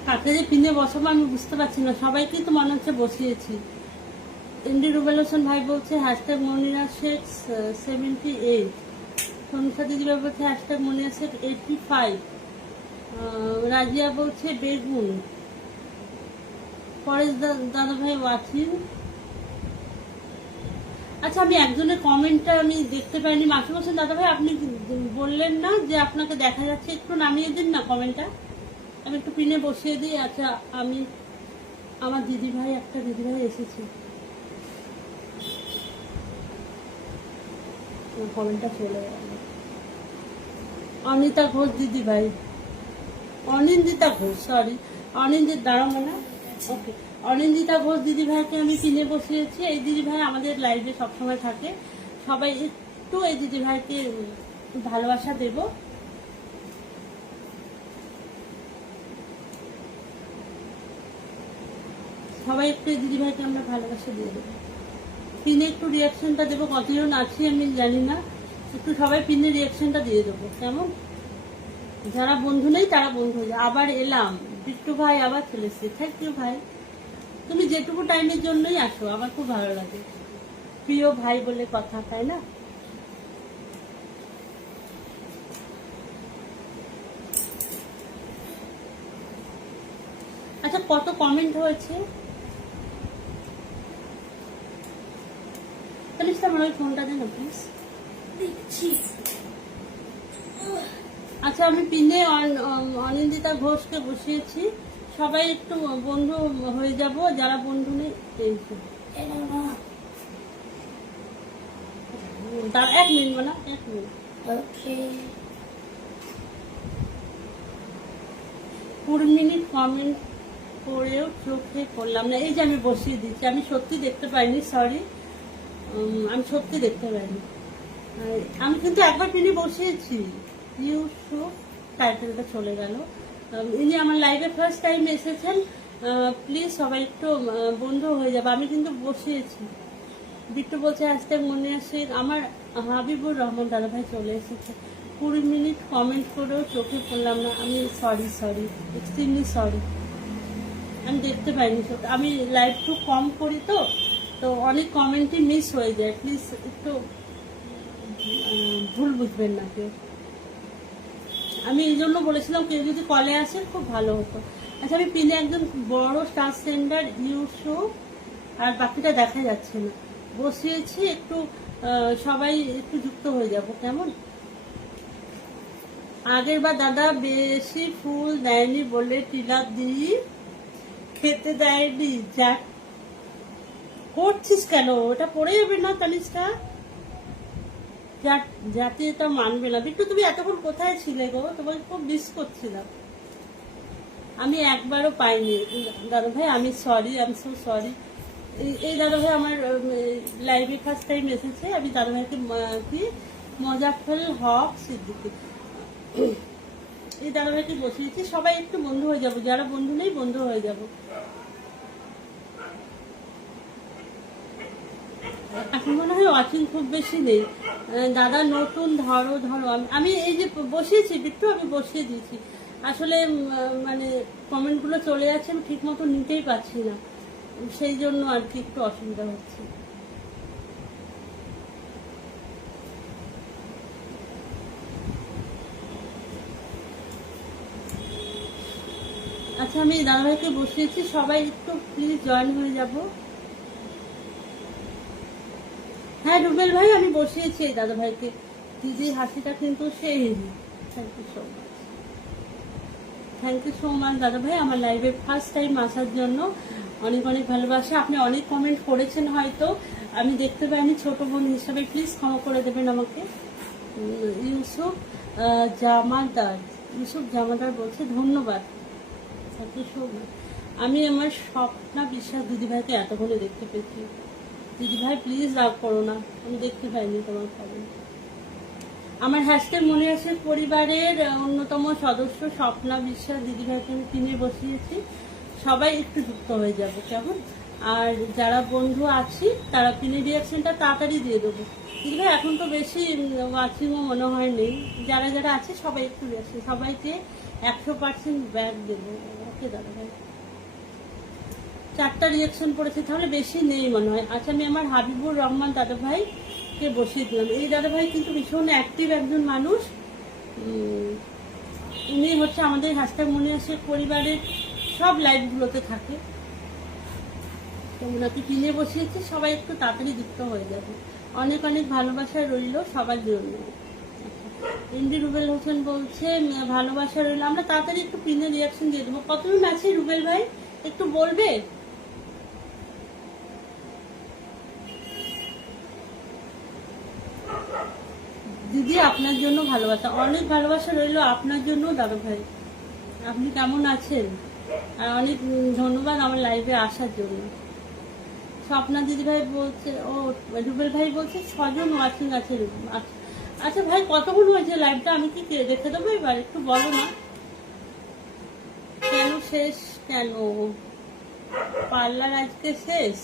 কাকে যে পিনে বসাবো আমি বুঝতে পারছি না, সবাইকেই তো মনে হচ্ছে বসিয়েছি। এমডি রুবেল হোসেন ভাই বলছে হ্যাশট্যাগ মনিরা শেখ 78। সনিষা দিদিভাই বলছে হ্যাশট্যাগ মনিরা শেখ 85। রাজিয়া বলছে বেগুন। পরেশ দাদা ভাই ওয়াচিং। আচ্ছা আমি একজনের কমেন্টটা আমি দেখতে পাইনি। মাসুম হোসেন দাদা ভাই আপনি বললেন না যে আপনাকে দেখা যাচ্ছে, একটু নামিয়ে দিন না কমেন্টটা, আমি একটু পিনে বসিয়ে দিই। আচ্ছা আমি আমার দিদিভাই একটা দিদিভাই এসেছে, কমেন্টটা চলে গেল। অনিতা ঘোষ দিদিভাই, অনিন্দিতা ঘোষ, সরি অনিন্দিত দাঁড়াবো না, ওকে অনিন্দিতা ঘোষ দিদিভাইকে আমি পিনে বসিয়েছি। এই দিদিভাই আমাদের লাইভে সবসময় থাকে, সবাই একটু এই দিদিভাইকে ভালোবাসা দেব। সবাই একটু এই দিদিভাইকে আমরা ভালোবাসা দিয়ে দেবো। পিনে একটু রিয়াকশনটা দেবো, কতজন আছি আমি জানি না, একটু সবাই পিনে রিয়াকশনটা দিয়ে দেবো কেমন। যারা বন্ধু নেই তারা বন্ধু হয়ে যায়। আবার এলাম বিট্টু ভাই, আবার চলে এসেছে, থ্যাংক ইউ ভাই, তুমি যেটুকু টাইমের জন্যই আসো আমার খুব ভালো লাগে, প্রিয় ভাই বলে কথা, তাই না? আচ্ছা, কত কমেন্ট হয়েছে? তানিষ্টা, আমার ওই ফোনটা দেন না প্লিজ। দিচ্ছি। আচ্ছা, আমি পিনে অনিন্দিতা ঘোষকে বসিয়েছি। সবাই একটু বন্ধু হয়ে যাব, যারা বন্ধু নেই। এই নাও না। 1 মিনিট না, 1 মিনিট। ওকে। 20 মিনিট কমেন্ট করেও চোখে পড়লাম না। এই যে আমি বসিয়ে দিচ্ছি, আমি সত্যি দেখতে পাইনি, সরি, আমি সত্যি দেখতে পাইনি। আমি কিন্তু একবার পিনে বসিয়েছি। ইউসুফ টাইটেলটা চলে গেল। ইনি আমার লাইভে ফার্স্ট টাইম এসেছেন, প্লিজ সবাই একটু বন্ধু হয়ে যাবে। আমি কিন্তু বসিয়েছি। বিট্টু বলছে আসতে মনে আসে। আমার হাবিবুর রহমান দাদাভাই চলে এসেছে। 20 মিনিট কমেন্ট করেও চোখে পড়লাম না। আমি সরি, এক্সট্রিমলি সরি। আমি দেখতে পাইনি। আমি লাইভ খুব কম করি, তো অনেক কমেন্টই মিস হয়ে যায়। প্লিজ একটু ভুল বুঝবেন না কেউ। আমি এই জন্য বলেছিলাম কেউ যদি কলে আসে খুব ভালো হতো। আচ্ছা, আমি পিনে একজন বড় স্টার সেন্ডার ইউসুফ, আর বাকিটা দেখা যাচ্ছে না, বসিয়েছি। একটু সবাই একটু যুক্ত হয়ে যাব, কেমন? আগের বার দাদা বেশি ফুল দেয়নি বলে টিলা দিয়ে খেতে দেয়নি। যাক, করছিস কেন? ওটা পড়ে যাবে না তানিষ্টা? যাতে এটা মানবে না। বিট্টু, তুমি এতক্ষণ কোথায় ছিলে গো? তোমাকে খুব মিস করছিলাম। আমি একবারও পাইনি দাদা ভাই, আমি সরি, আমি সো সরি। এই দাদা ভাই আমার লাইভে ফার্স্ট টাইম এসেছে। আমি দাদা ভাইকে কি মোজাফফর হক সিদ্দিকী, এই দাদা ভাইকে বসিয়েছি। সবাই একটু বন্ধু হয়ে যাবো, যারা বন্ধু নেই বন্ধু হয়ে যাব। এখন মনে হয় ওয়াচিং খুব বেশি নেই। দাদা নতুন ধরো। আমি এই যে বসিয়েছি বিট্টু, আমি বসিয়ে দিয়েছি। আসলে মানে কমেন্টগুলো চলে যাচ্ছে, আমি ঠিক মতো নিতেই পারছি না, সেই জন্য আর কি একটু অসুবিধা হচ্ছে। আচ্ছা, আমি দাদাভাইকে বসিয়েছি। সবাই একটু প্লিজ জয়েন হয়ে যাব। হ্যাঁ রুবেল ভাই, আমি বসিয়েছি এই দাদা ভাইকে। দিদির হাসিটা কিন্তু সেই। Thank you so much, thank you so much দাদা ভাই, আমার লাইভে ফার্স্ট টাইম আসার জন্য অনেক অনেক ভালোবাসা। আপনি অনেক কমেন্ট করেছেন, হয়তো আমি দেখতে পাইনি, ছোট বোন হিসাবে প্লিজ ক্ষমা করে দেবেন আমাকে। ইউসুফ জামাদার বলছে ধন্যবাদ, থ্যাংক ইউ সো মাচ। আমি আমার স্বপ্না বিশ্বাস দিদিভাইকে এতক্ষণে দেখতে পেয়েছি। দিদিভাই প্লিজ রাগ করো না, আমি দেখতে পাইনি তোমার খবর। আমার হ্যাশট্যাগ মনে আছে, পরিবারের অন্যতম সদস্য স্বপ্না বিশ্বাস দিদিভাইকে আমি কিনে বসিয়েছি। সবাই একটু যুক্ত হয়ে যাবে, কেমন? আর যারা বন্ধু আছি তারা পিনে রিয়াকশনটা তাড়াতাড়ি দিয়ে দেবো। দিদিভাই এখন তো বেশি ওয়াচিংও মনে হয় নেই। যারা যারা আছে সবাই একটু রিয়াকশন, সবাইকে 100% ব্যাক দেবো। ওকে দাদা ভাই, 4টা রিয়াকশন পড়েছে, তাহলে বেশি নেই মনে হয়। আচ্ছা, আমি আমার হাবিবুর রহমান দাদা ভাইকে বসিয়ে দিলাম। এই দাদা ভাই কিন্তু ভীষণ অ্যাক্টিভ একজন মানুষ। উনি হচ্ছে আমাদের হ্যাশট্যাগ মনে আসে পরিবারের সব লাইভগুলোতে থাকে। তো ওনাকে কিনে বসিয়েছি, সবাই একটু তাড়াতাড়ি যুক্ত হয়ে যাবে। অনেক অনেক ভালোবাসা রইল সবার জন্য। এমডি রুবেল হোসেন বলছে ভালোবাসা রইল। আমরা তাড়াতাড়ি একটু পিনে রিয়াকশন দিয়ে দেবো। কতজন আছে রুবেল ভাই, একটু বলবে? দিদি আপনার জন্য ভালোবাসা, অনেক ভালোবাসা রইল আপনার জন্য দাদা ভাই। আপনি কেমন আছেন? আর অনেক ধন্যবাদ আমার লাইভে আসার জন্য। স্বপ্না দিদি ভাই বলছে, ও রুবেল ভাই বলছে 6 জন ওয়াচিং আছে। আচ্ছা ভাই, কতক্ষণ হয়েছে লাইভটা? আমি কি দেখে দেবো এবার? একটু বলো না কেন শেষ, কেন পার্লার আজকে শেষ?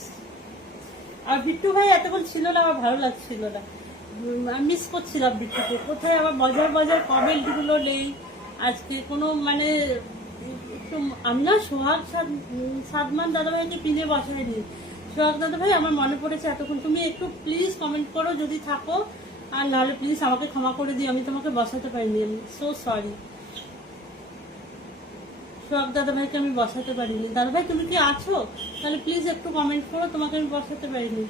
আর বিট্টু ভাই এতক্ষণ ছিল না, আমার ভালো লাগছিল না, মিস করছিলাম বিট্টুকে। কোথায় আবার মজার কমেন্টগুলো নেই আজকে কোনো, মানে একটু। আমি না সোহাগ সাদমান দাদাভাইকে পিনে বসাইনি। সোহাগ দাদাভাই আমার মনে পড়েছে এতক্ষণ, তুমি একটু প্লিজ কমেন্ট করো যদি থাকো, আর নাহলে প্লিজ আমাকে ক্ষমা করে দিও, আমি তোমাকে বসাতে পারিনি। আমি সো সরি। সোহাগ দাদা ভাইকে আমি বসাতে পারিনি। দাদা ভাই তুমি কি আছো? তাহলে প্লিজ একটু কমেন্ট করো, তোমাকে আমি বসাতে পারিনি।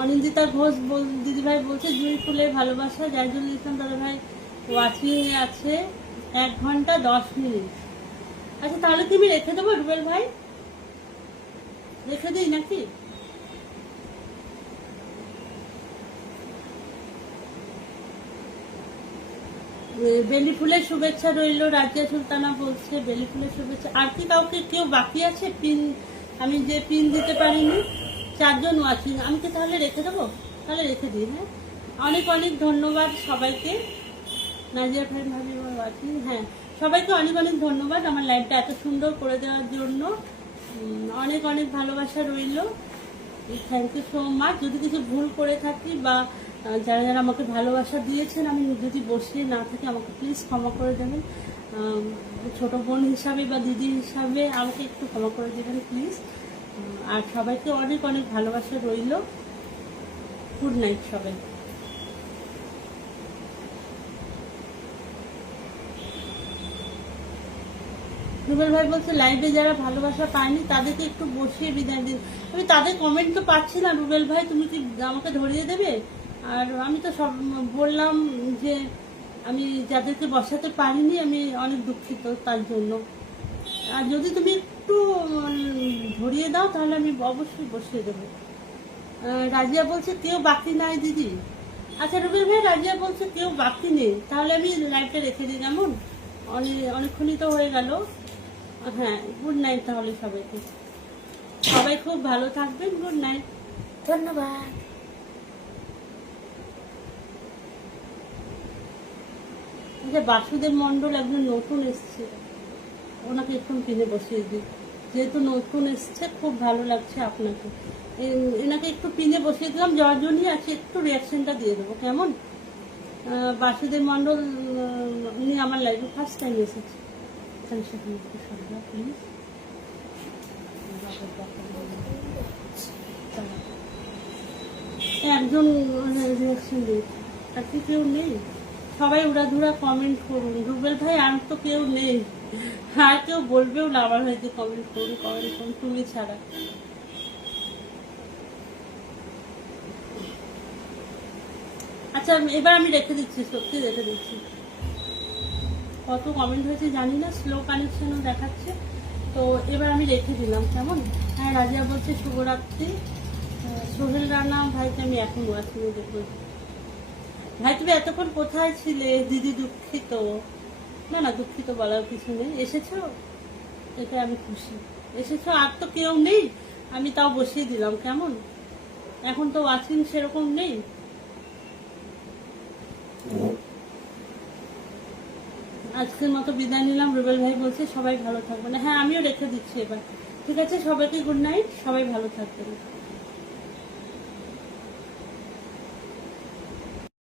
অনিন্দিতা ঘোষ দিদি ভাই বলছে জুঁই ফুলের ভালোবাসা। জাইজুল ইসলাম দাদা ভাই ওয়াচিং এ আছে 1 ঘন্টা 10 মিনিট। আচ্ছা তাহলে কি আমি রেখে দেবো রুবেল ভাই? রেখে দিই নাকি? বেলি ফুলের শুভেচ্ছা রইল। রাজিয়া সুলতানা বলছে বেলি ফুলের শুভেচ্ছা। আর কি কাউকে কেউ বাকি আছে পিন? আমি যে পিন দিতে পারিনি, 4 জন ওয়াচিং। আমি কি তাহলে রেখে দেবো? তাহলে রেখে দিই। হ্যাঁ, অনেক অনেক ধন্যবাদ সবাইকে। নাজিয়া ভাই ভাবি ওয়াচিং। হ্যাঁ, সবাইকে অনেক অনেক ধন্যবাদ আমার লাইভটা এত সুন্দর করে দেওয়ার জন্য। অনেক অনেক ভালোবাসা রইল। Thank you so much. যদি কিছু ভুল করে থাকি বা যারা যারা আমাকে ভালোবাসা দিয়েছেন আমি যদি বসিয়ে না থাকি আমাকে প্লিজ ক্ষমা করে দেবেন। ছোট বোন হিসাবে বা দিদি হিসাবে আমাকে একটু ক্ষমা করে দেবেন প্লিজ। আর সবাইকে অনেক অনেক ভালোবাসা রইল। গুড নাইট সবাই। রুবেল ভাই বলছে লাইভে যারা ভালোবাসা পায়নি তাদেরকে একটু বসিয়ে বিদায় দিন। আমি তাদের কমেন্ট তো পাচ্ছি না রুবেল ভাই, তুমি কি আমাকে ধরিয়ে দেবে? আর আমি তো সব বললাম যে আমি যাদেরকে বসাতে পারিনি আমি অনেক দুঃখিত তার জন্য। আর যদি তুমি একটু ধরিয়ে দাও তাহলে আমি অবশ্যই বসিয়ে দেবো। রাজিয়া বলছে কেউ বাকি নাই দিদি। আচ্ছা রুবেল ভাই, রাজিয়া বলছে কেউ বাকি নেই, তাহলে আমি লাইভটা রেখে দিই কেমন? অনেকক্ষণই তো হয়ে গেল। হ্যাঁ, গুড নাইট তাহলে সবাইকে। সবাই খুব ভালো থাকবেন। গুড নাইট, ধন্যবাদ। আচ্ছা বাসুদেব মন্ডল একজন নতুন এসছে, ওনাকে একটু কিনে বসিয়ে দিই। যেহেতু নতুন এসছে খুব ভালো লাগছে আপনাকে, এনাকে একটু পিনে বসিয়ে দিলাম। জর্জনই আছে, একটু রিয়াকশনটা দিয়ে দেবো কেমন? বাসুদেব মন্ডল উনি আমার লাইফে ফার্স্ট টাইম এসেছে। প্লিজ একজন রিয়াকশন দিয়েছে, আর কি কেউ নেই? সবাই উড়াধুরা কমেন্ট করুন। রুবেল ভাই আর তো কেউ নেই, আর কেউ বলবেও না আমার হয়তো কমেন্ট করুন তুমি ছাড়া। আচ্ছা এবার আমি রেখে দিচ্ছি, সত্যি রেখে দিচ্ছি। কত কমেন্ট হয়েছে জানি না, স্লো কানেকশনও দেখাচ্ছে। তো এবার আমি রেখে দিলাম কেমন? হ্যাঁ, রাজিয়া বলছে শুভরাত্রি। সোহেল রানা ভাইকে আমি এখন ওয়াচিংয়ে দেখবো। ভাই তুমি এতক্ষণ কোথায় ছিলে? দিদি দুঃখিত। না না, দুঃখিত বলার কিছু নেই। এসেছো, এটা আমি খুশি। এসেছো, আর তো কেউ নেই, আমি তাও বসিয়ে দিলাম কেমন? এখন তো ওয়াচিং সেরকম নেই। আজকের মতো বিদায় নিলাম। রুবেল ভাই বলছে সবাই ভালো থাকবেন। হ্যাঁ, আমিও রেখে দিচ্ছি এবার। ঠিক আছে, সবাইকে গুড নাইট, সবাই ভালো থাকবেন।